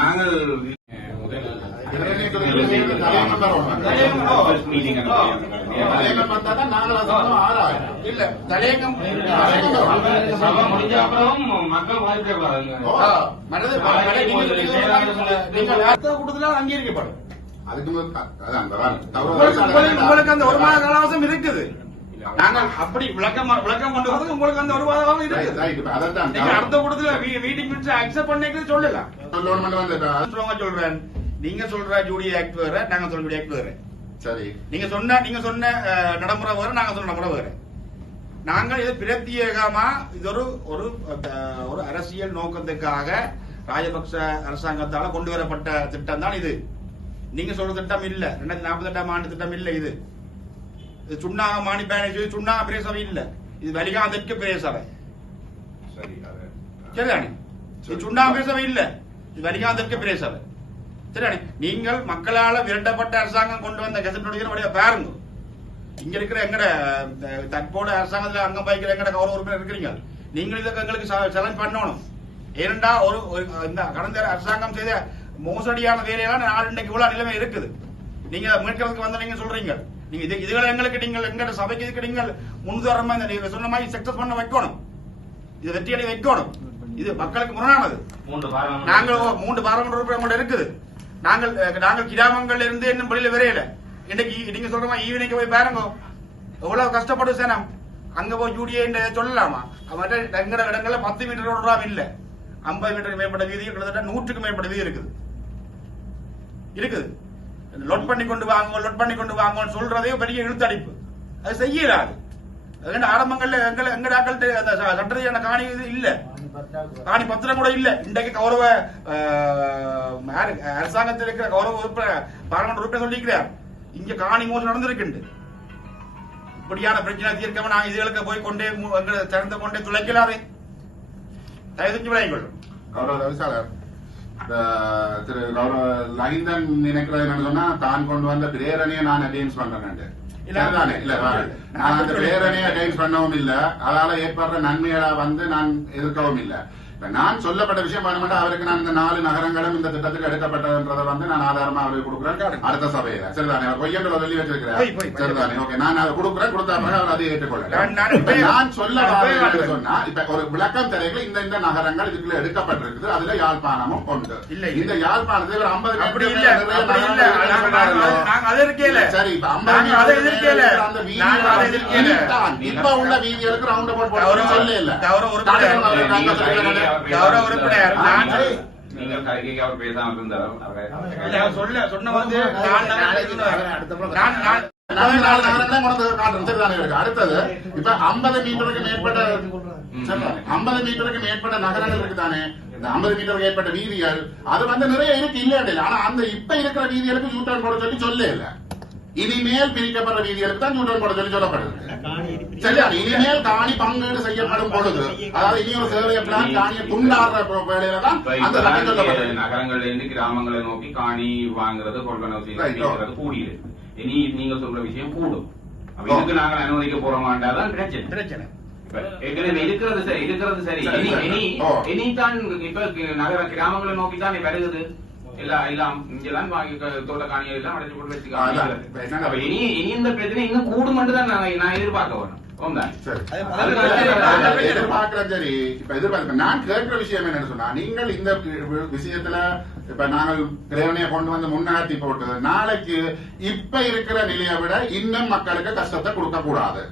நாங்கள் இல்ல தலையங்கம் முடிஞ்ச அப்புறம் மக்கள் வாய்ப்பு கூட்டத்தில் அங்கீகரிக்கப்படும். உங்களுக்கு அந்த 1 மாத காலவாசம் இருக்குது. நாங்கள் அப்படி விளக்கம் கொண்டு வரது உங்களுக்கு அந்த 1 மாத காலம் இருக்கு. அடுத்த கூட்டத்தில் மீட்டிங் அக்செப்ட் பண்ணிட்டு சொல்லலாம். சொல்றேன். நீங்க சொல்ற ஜூடி ஆக்ட் வேற, நாங்க சொல்ற ஜூடி ஆக்ட் வேற. சரி, நீங்க சொன்ன நடைமுறை வேற, நாங்க சொன்ன நடைமுறை வேற. நாங்கள் இது பிரத்யேகமா இது ஒரு அரசியல் நோக்கத்துக்காக ராஜபக்ச அரசாங்கத்தால கொண்டு வரப்பட்ட திட்டம் தான் இது. நீங்க சொல்ற திட்டம் இல்ல, 2048 ஆண்டு திட்டம் இல்ல. இது சுண்ணாக மாணிப்பயணி சுண்ணாக பிரேசவை இல்ல, இது வலிகாந்தற்கு பிரேசவை. சரிதானே? இது சுண்ணாக பிரேசவை இல்ல, இது வலிகாந்தற்கு பிரேசவை. சரிதானே? நீங்கள் மக்களால விரட்டப்பட்ட அரசாங்கம் கொண்டு வந்த கெசட் பாருங்க. இங்க இருக்கிற எங்கட தற்போது அரசாங்கத்துல அங்கம் வகிக்கிற எங்கட கௌரவ உறுப்பினர் இருக்கிறீங்க, நீங்கள் இதுக்கு எங்களுக்கு சேலஞ்ச் பண்ணணும். ஏனென்றா இந்த கடந்த அரசாங்கம் செய்த மோசடியான வேலையெல்லாம் நாடு இன்னைக்கு இவ்வளவு நிலைமை இருக்குது. நீங்க மீட்கிறதுக்கு வந்து நீங்க சொல்றீங்க, நீங்க இதுகளை எங்களுக்கு நீங்கள் எங்கட சபைக்கு இதுக்கு நீங்கள் முன்னுதாரணமா இந்த சொன்ன மாதிரி சக்சஸ் பண்ண வைக்கணும், இது வெற்றியடை வைக்கணும். இது மக்களுக்கு முரணானது. நாங்கள் 3 பாராளுமன்ற உறுப்பினர் இருக்குது. நாங்கள் கிராமங்கள்ல இருந்து இன்னும் வெளியில வரையில. இன்னைக்கு நீங்க சொல்ற மாதிரி ஈவினிங் போய் பாருங்க, எவ்வளவு கஷ்டப்படும் சேனம். அங்க போய் யூடிஏ சொல்லலாமா? எங்கட இடங்கள்ல 10 மீட்டர் ரோடு இல்ல, 50 மீட்டருக்கு மேற்பட்ட வீதி, கிட்டத்தட்ட 100க்கு மேற்பட்ட வீதி இருக்குது. லோட் பண்ணி கொண்டு வாங்க சொல்றதே பெரிய இழுத்தடிப்பு. அது செய்யலாது. ஆரம்பங்கள்ல எங்கட ஆட்கள்கிட்ட சட்டரீதியான காணி இல்ல, காணி பத்திரம் கூட இல்ல. இன்றைக்கு கௌரவ அரசாங்கத்தில் இருக்கிற கௌரவ உறுப்பினர் பாராளுமன்ற உறுப்பினர் சொல்லியிருக்கிறார், இங்க காணி மோசம் நடந்திருக்கு. இப்படியான பிரச்சனை தீர்க்க நாங்க இதுகளுக்கு போய் கொண்டே திறந்து கொண்டே துளைக்கலாதே. தயவு செஞ்சு விளையாடுங்கள். கௌரவ தவிசாளர் திரு கௌரவ லகிந்தன் நினைக்கிறது என்னன்னு சொன்னா, தான் கொண்டு வந்த பிரேரணையை நான் அகைன்ஸ்ட் பண்றேன். நான் அந்த பிரேரணையை அகைன்ஸ்ட் பண்ணவும் இல்ல, அதால ஏற்படுற நன்மைகளை நான் எதிர்க்கவும் இல்ல. நான் சொல்லப்பட்ட விஷயம் வேணுமெண்டா அவருக்கு நான் இந்த 4 நகரங்களும் இந்த திட்டத்துக்கு எடுக்கப்பட்டதுன்றதை நான் ஆதாரமா அவருக்கு கொடுக்குறேன் அடுத்த சபையில. சரிதானே? பொய்யங்களை சொல்லி வச்சிருக்கிறேன். சரிதானே? ஓகே, நான் அதை கொடுக்குறேன். கொடுத்தா அவர் அதை ஏற்றுக்கொள்ள. நான் சொல்ல சொன்னா இப்ப ஒரு விளக்கம் தெரியல. இந்த நகரங்கள் இதுக்குள்ள எடுக்கப்பட்டிருக்குது, அதுல யாழ்ப்பாணமும் கொண்டு இல்ல. இந்த யாழ்ப்பாணத்துல ஒரு 50 சரி, 50 இப்ப உள்ள வீதிகளுக்கு ரவுண்ட் போட்டு சொல்ல இல்ல. கௌரவ உறுப்பினர் நீங்கள் கலைக்கு அவர் பேசாம இருந்தார். சொன்ன வந்து அடுத்தது இப்ப 50 மீட்டருக்கு மேற்பட்ட நகரங்கள் இருக்குதானே, இந்த 50 மீட்டருக்கு ஏற்பட்ட வீதிகள் அது நிறைய இருக்கு இல்ல. ஆனா அந்த இப்ப இருக்கிற வீதிகளுக்கு யூட்டர்ன் போட சொல்ல இல்ல. இனிமேல் பிரிக்கப்படுற வீதிகளுக்கு தான் யூட்டர்ன் போட சொல்லப்படுது. சரியா? இனிமேல் காணி பங்கீடு செய்யப்படும் பொழுது, அதாவது இனி ஒரு சேவையை பிளான் காணியை துண்டாடுற வேலையில தான் அந்த சட்டம் சொல்லப்படுது. நகரங்கள்ல இருந்து கிராமங்களை நோக்கி காணி வாங்குறது கொள்வனவு செய்யறது கூடியிருக்கு. இனி நீங்க சொல்ற விஷயம் கூடும். இதுக்கு நாங்கள் அனுமதிக்க போற மாட்டாதான் பிரச்சனை. இருக்கிறது சரி. இனி தான் இப்ப நகர கிராமங்களை நோக்கி தான் வருகுது. எல்லாம் இங்கெல்லாம் தோட்ட காணிகள் எல்லாம் அடைச்சு கொண்டு வச்சுக்காங்க. இனி இந்த பிரச்சனை இன்னும் கூடும் மட்டும் தான் நான் எதிர்பார்க்க வரணும். நான் கேட்கிற விஷயம் என்னன்னு சொன்னா, நீங்கள் இந்த விஷயத்துல இப்ப நாங்கள் பிரேரணையை கொண்டு வந்து முன்னாடி போட்டு நாளைக்கு இப்ப இருக்கிற நிலையை விட இன்னும் மக்களுக்கு கஷ்டத்தை கொடுக்க கூடாது.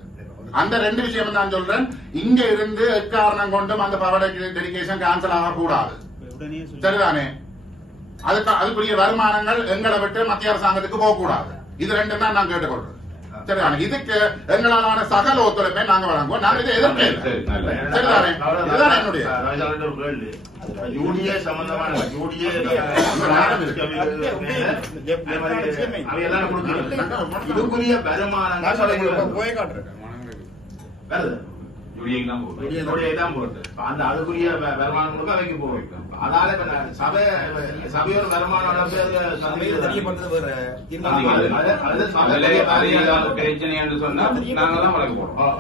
அந்த 2 விஷயம் தான் சொல்றேன். இங்க இருந்து எக்காரணம் கொண்டும் அந்த பவர் டெடிகேஷன் கேன்சல் ஆகக்கூடாது. சரிதானே? அதுக்குரிய வருமானங்கள் எங்களை விட்டு மத்திய அரசாங்கத்துக்கு போக கூடாது. இது 2 தான் நான் கேட்டுக்கொள்றேன். சரிதானே? இதுக்கு எங்களாலான சகல ஒத்துழைப்பை நாங்க வழங்குவோம். நாங்க இதை எதிர்ப்பேன். சரிதானே? இதுதான் என்னுடைய யூடிஏ சம்பந்தமான இதுக்குரிய வருமானங்கள் போய் காட்டுறேன். அந்த அதுக்குரிய வருமானம் கொடுக்க அவைக்கு போகும். அதால சபையோட வருமானம் பிரச்சனை என்று சொன்னா நாங்க தான் வழக்கு போடுறோம்.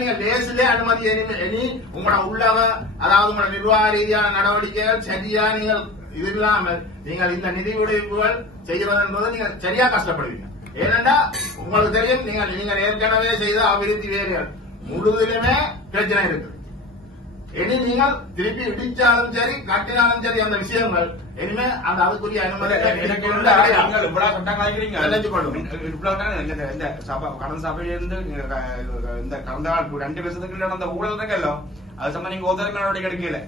நீங்க லேசிலே அனுமதி இனி உங்களோட உள்ளவ, அதாவது உங்களோட நிர்வாக ரீதியான நடவடிக்கைகள் சரியா நீங்கள் இது இல்லாமல் நீங்கள் இந்த நிதி விடுவிப்புகள் செய்கிறது என்பதை நீங்க சரியா கஷ்டப்படுவீங்க. ஏனென்றா உங்களுக்கு தெரியும், நீங்கள் ஏற்கனவே செய்த அபிவிருத்தி வேலைகள் முழுவதிலுமே பிரச்சனை இருக்கு. இனி நீங்கள் திருப்பி இடிச்சாலும் சரி கட்டினாலும் சரி அந்த விஷயங்கள் இனிமே அந்த அதுக்குரிய அனுமதி கடந்த சபையிலிருந்து இந்த கடந்த 2 வருஷத்துக்கு நடந்த ஊழல் இருக்கല്ലോ, அது சம்பந்தம் நீங்க ஒருத்தருக்கு நடவடிக்கை எடுக்கல.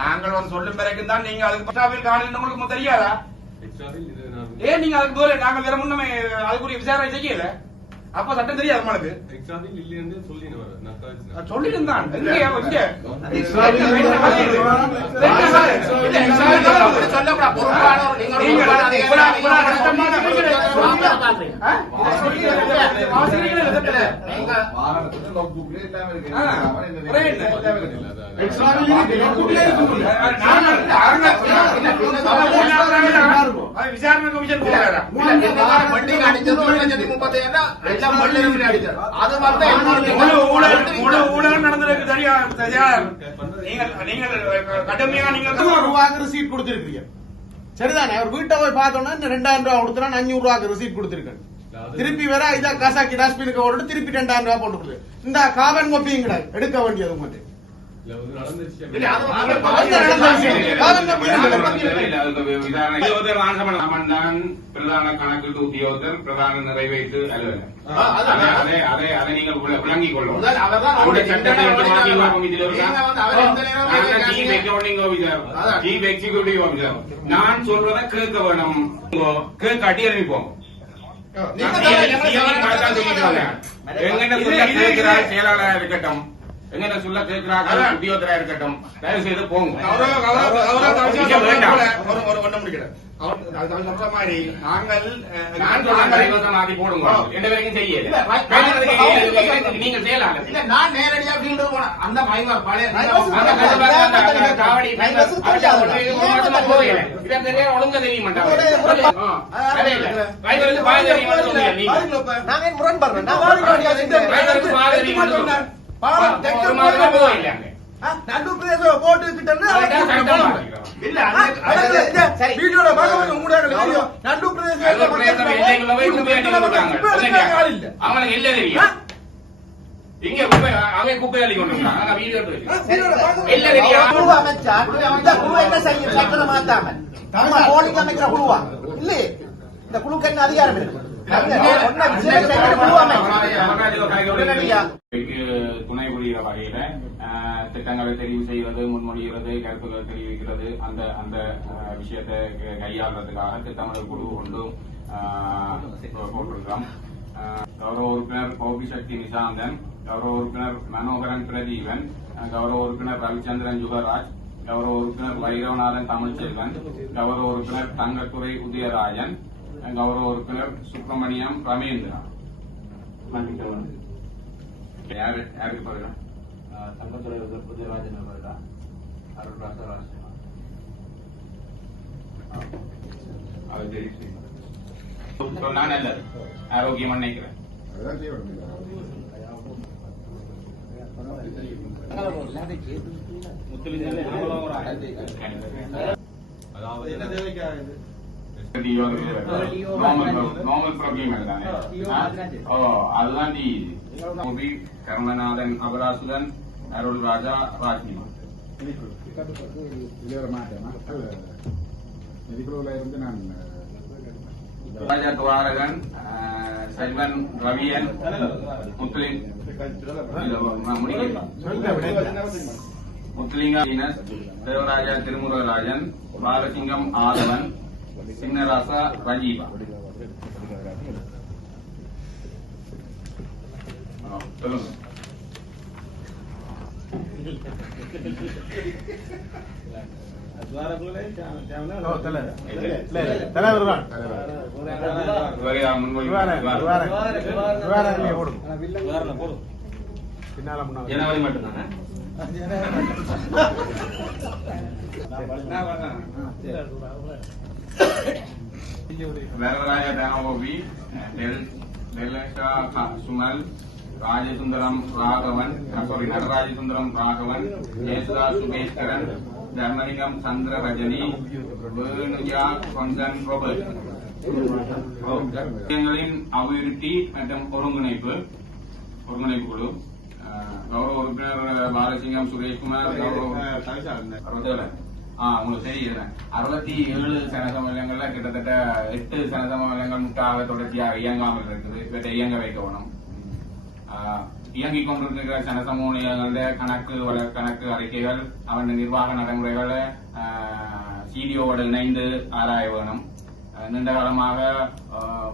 நாங்கள் வந்து சொல்லும் பிறகு தான் நீங்க அதுக்கு பட்டாவில் காணல் உங்களுக்கு தெரியாதா? எக்ஸ்ட்ராவில் இது நான் ஏன் நீங்க அதுக்கு போல நாங்கள் வேற முன்னமே அதுக்குரிய விசாரணை செய்யல? அப்ப சட்டம் தெரியாது உங்களுக்கு? எக்ஸ்ட்ராவில் இல்லைன்னு சொல்லிடுவேன் நான் சொல்லிருந்தான் விசாரணை கமிஷன் ஊழல் நடந்திருக்கு தெரியாது. நீங்கள் கடுமையா நீங்க ரூபாய்க்கு ரிசீட் கொடுத்திருக்கீங்க சரிதானே? அவர் வீட்டை போய் பார்த்தோம்னா 2000 ரூபாய் கொடுத்தா 500 ரூபாய்க்கு ரிசீட் கொடுத்திருக்கேன். திருப்பி வேற இதா காசாக்கி டாஸ்பினுக்கு ஓட்டு திருப்பி 2000 ரூபாய் போட்டு இந்த காவன் கோப்பியும் கிடையாது எடுக்க வேண்டியது உங்க பிரதான கணக்கு உத்தியோகத்தர் பிரதான நிறைவேற்று அலுவலர் அதை நீங்கள் விளங்கிக் கொள்ளும். நான் சொல்றத கேட்க வேணும், கேட்காட்டி அறிவிப்போம். எங்கிட்ட சொல்ல கேட்கிறார் செயலாளராக இருக்கட்டும், எங்கிட்ட சொல்ல கேட்கிறார்கள் உத்தியோகத்தராக இருக்கட்டும், தயவு செய்து போங்க. சொல்ற மாதிரி நாங்கள் போடுங்க எந்த வரைக்கும் செய்யல நீங்க செய்யலாம். நான் நேரடியா ஃபீல்டு போனேன் அந்த பயங்கர பழைய ஒழுங்க தெரிய மாட்டாங்க. அவங்களுக்கு இல்ல தெரியும். இங்க குப்பை அள்ளி கொண்டு அமைக்கிற குழுவா இல்லையே? இந்த குழுக்கு என்ன அதிகாரம் இருக்கு? துணை புரிகிற வகையில திட்டங்களை தெரிவு செய்வது, முன்மொழிகிறது, கருத்துக்களை தெரிவிக்கிறது, அந்த அந்த விஷயத்தை கையாளுறதுக்காக திட்டமிடல் குழு கொண்டு போட்டிருக்கிறோம். கௌரவ உறுப்பினர் கோபி சக்தி நிசாந்தன், கௌரவ உறுப்பினர் மனோகரன் பிரதீபன், கௌரவ உறுப்பினர் ரவிச்சந்திரன் யுகராஜ், கௌரவ உறுப்பினர் வைரவநாதன் தமிழ்ச்செல்வன், கௌரவ உறுப்பினர் தங்கத்துறை உதயராஜன், கௌரவ உறுப்பினர் சுப்பிரமணியம் ரமேந்திரா. யாருக்கு பாருங்க? தங்கத்துறை உதயராஜன் அவர்களா? அருள்ராஜராஜ் அது தெரியும். நான் நல்லது ஆரோக்கியமா நினைக்கிறேன். நார்மல் ப்ராப்ளம் தானே? அதுதான் நீ கருணநாதன் அபராசுதன் அருள் ராஜா ராஜ்னிமா இருந்து நான் ராஜா துவாரகன், செல்வன் ரவியன், முத்துலிங் முத்துலிங்கா தேவராஜா திருமுருகராஜன், பாலசிங்கம் ஆதவன், சின்னராசா ரஜீவா. சொல்லுங்க. ஜனவரி மட்டும்தானே? வரதராஜ தேனகோபி, சுமல், ராஜசுந்தரம் ராகவன், சாரி நடராஜசுந்தரம் ராகவன், ஜெயசுதா சுபேஸ்கரன், தர்மலிங்கம் சந்திர ரஜினி, வேணுஜா கொங்கன் ரோபர்ட். அபிவிருத்தி மற்றும் ஒருங்கிணைப்பு குழு கௌரவ உறுப்பினர் பாலசிங்கம் சுரேஷ்குமார், உங்களுக்கு தெரியல 67 சனசமூலங்கள்ல கிட்டத்தட்ட 8 சனசமூலங்கள் முற்றாக தொடர்ச்சியாக இயங்காமல் இருக்குது. இவற்றை இயங்க வைக்க வேணும். இயங்கிக் கொண்டிருக்கிற சனசமூகங்களுடைய கணக்கு அறிக்கைகள் அவன் நிர்வாக நடைமுறைகளை சிடிஓவோடு இணைந்து ஆராய வேணும். நீண்ட காலமாக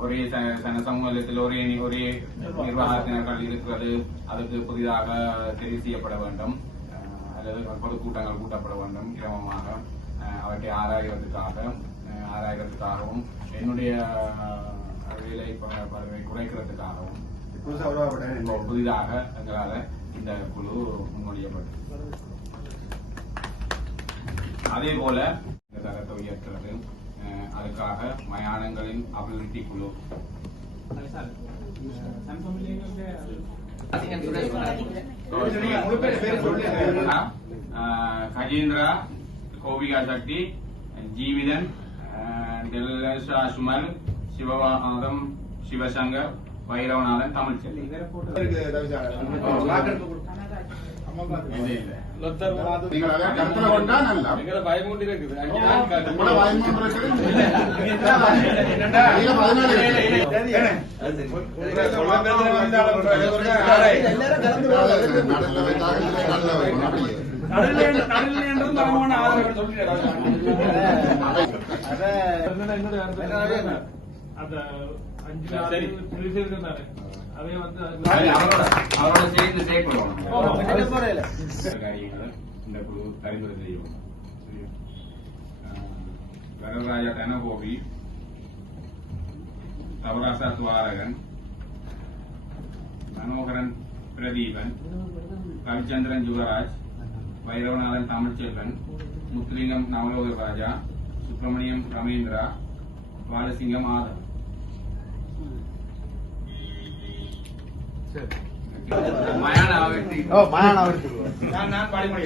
ஒரே சமூகத்தில் ஒரே நிர்வாகத்தினர்கள் இருக்கிறது, அதுக்கு புதிதாக தெரிவு செய்யப்பட வேண்டும் அல்லது பொதுக்கூட்டங்கள் கூட்டப்பட வேண்டும். கிரமமாக அவற்றை ஆராய்வதற்காகவும் என்னுடைய வேலை பதவியை குறைக்கிறதுக்காகவும் புதிதாக எங்களால் இந்த குழு முன்மொழியப்பட்டது. அதே போல இந்த தரத்தை உயர்த்துறது, அதுக்காக மயானங்களின் அபிவிருத்தி குழு, கஜேந்திரா, கோபிகா சக்தி, ஜீவிதன், சுமல், சிவவாதம், சிவசங்கர், வைரவநாதன், தமிழ்ச்செல்வி. நீங்கள் அதை கருத்துல கொண்டா நல்லா. உங்களோட பயமூண்டு இருக்குது. அவரோட சேர்ந்து செயல்படுவோம். இந்த குழு பரிந்துரை செய்யும். வரதராஜா தனகோபி, சௌராசா துவாரகன், மனோகரன் பிரதீபன், ரவிச்சந்திரன் யுவராஜ், வைரவநாதன் தமிழ்ச்செல்வன், முத்துலிங்கம் நவலோக ராஜா, சுப்பிரமணியம் ரமேந்திரா, பாலசிங்கம் ஆதவ். நான் பாடிமொழி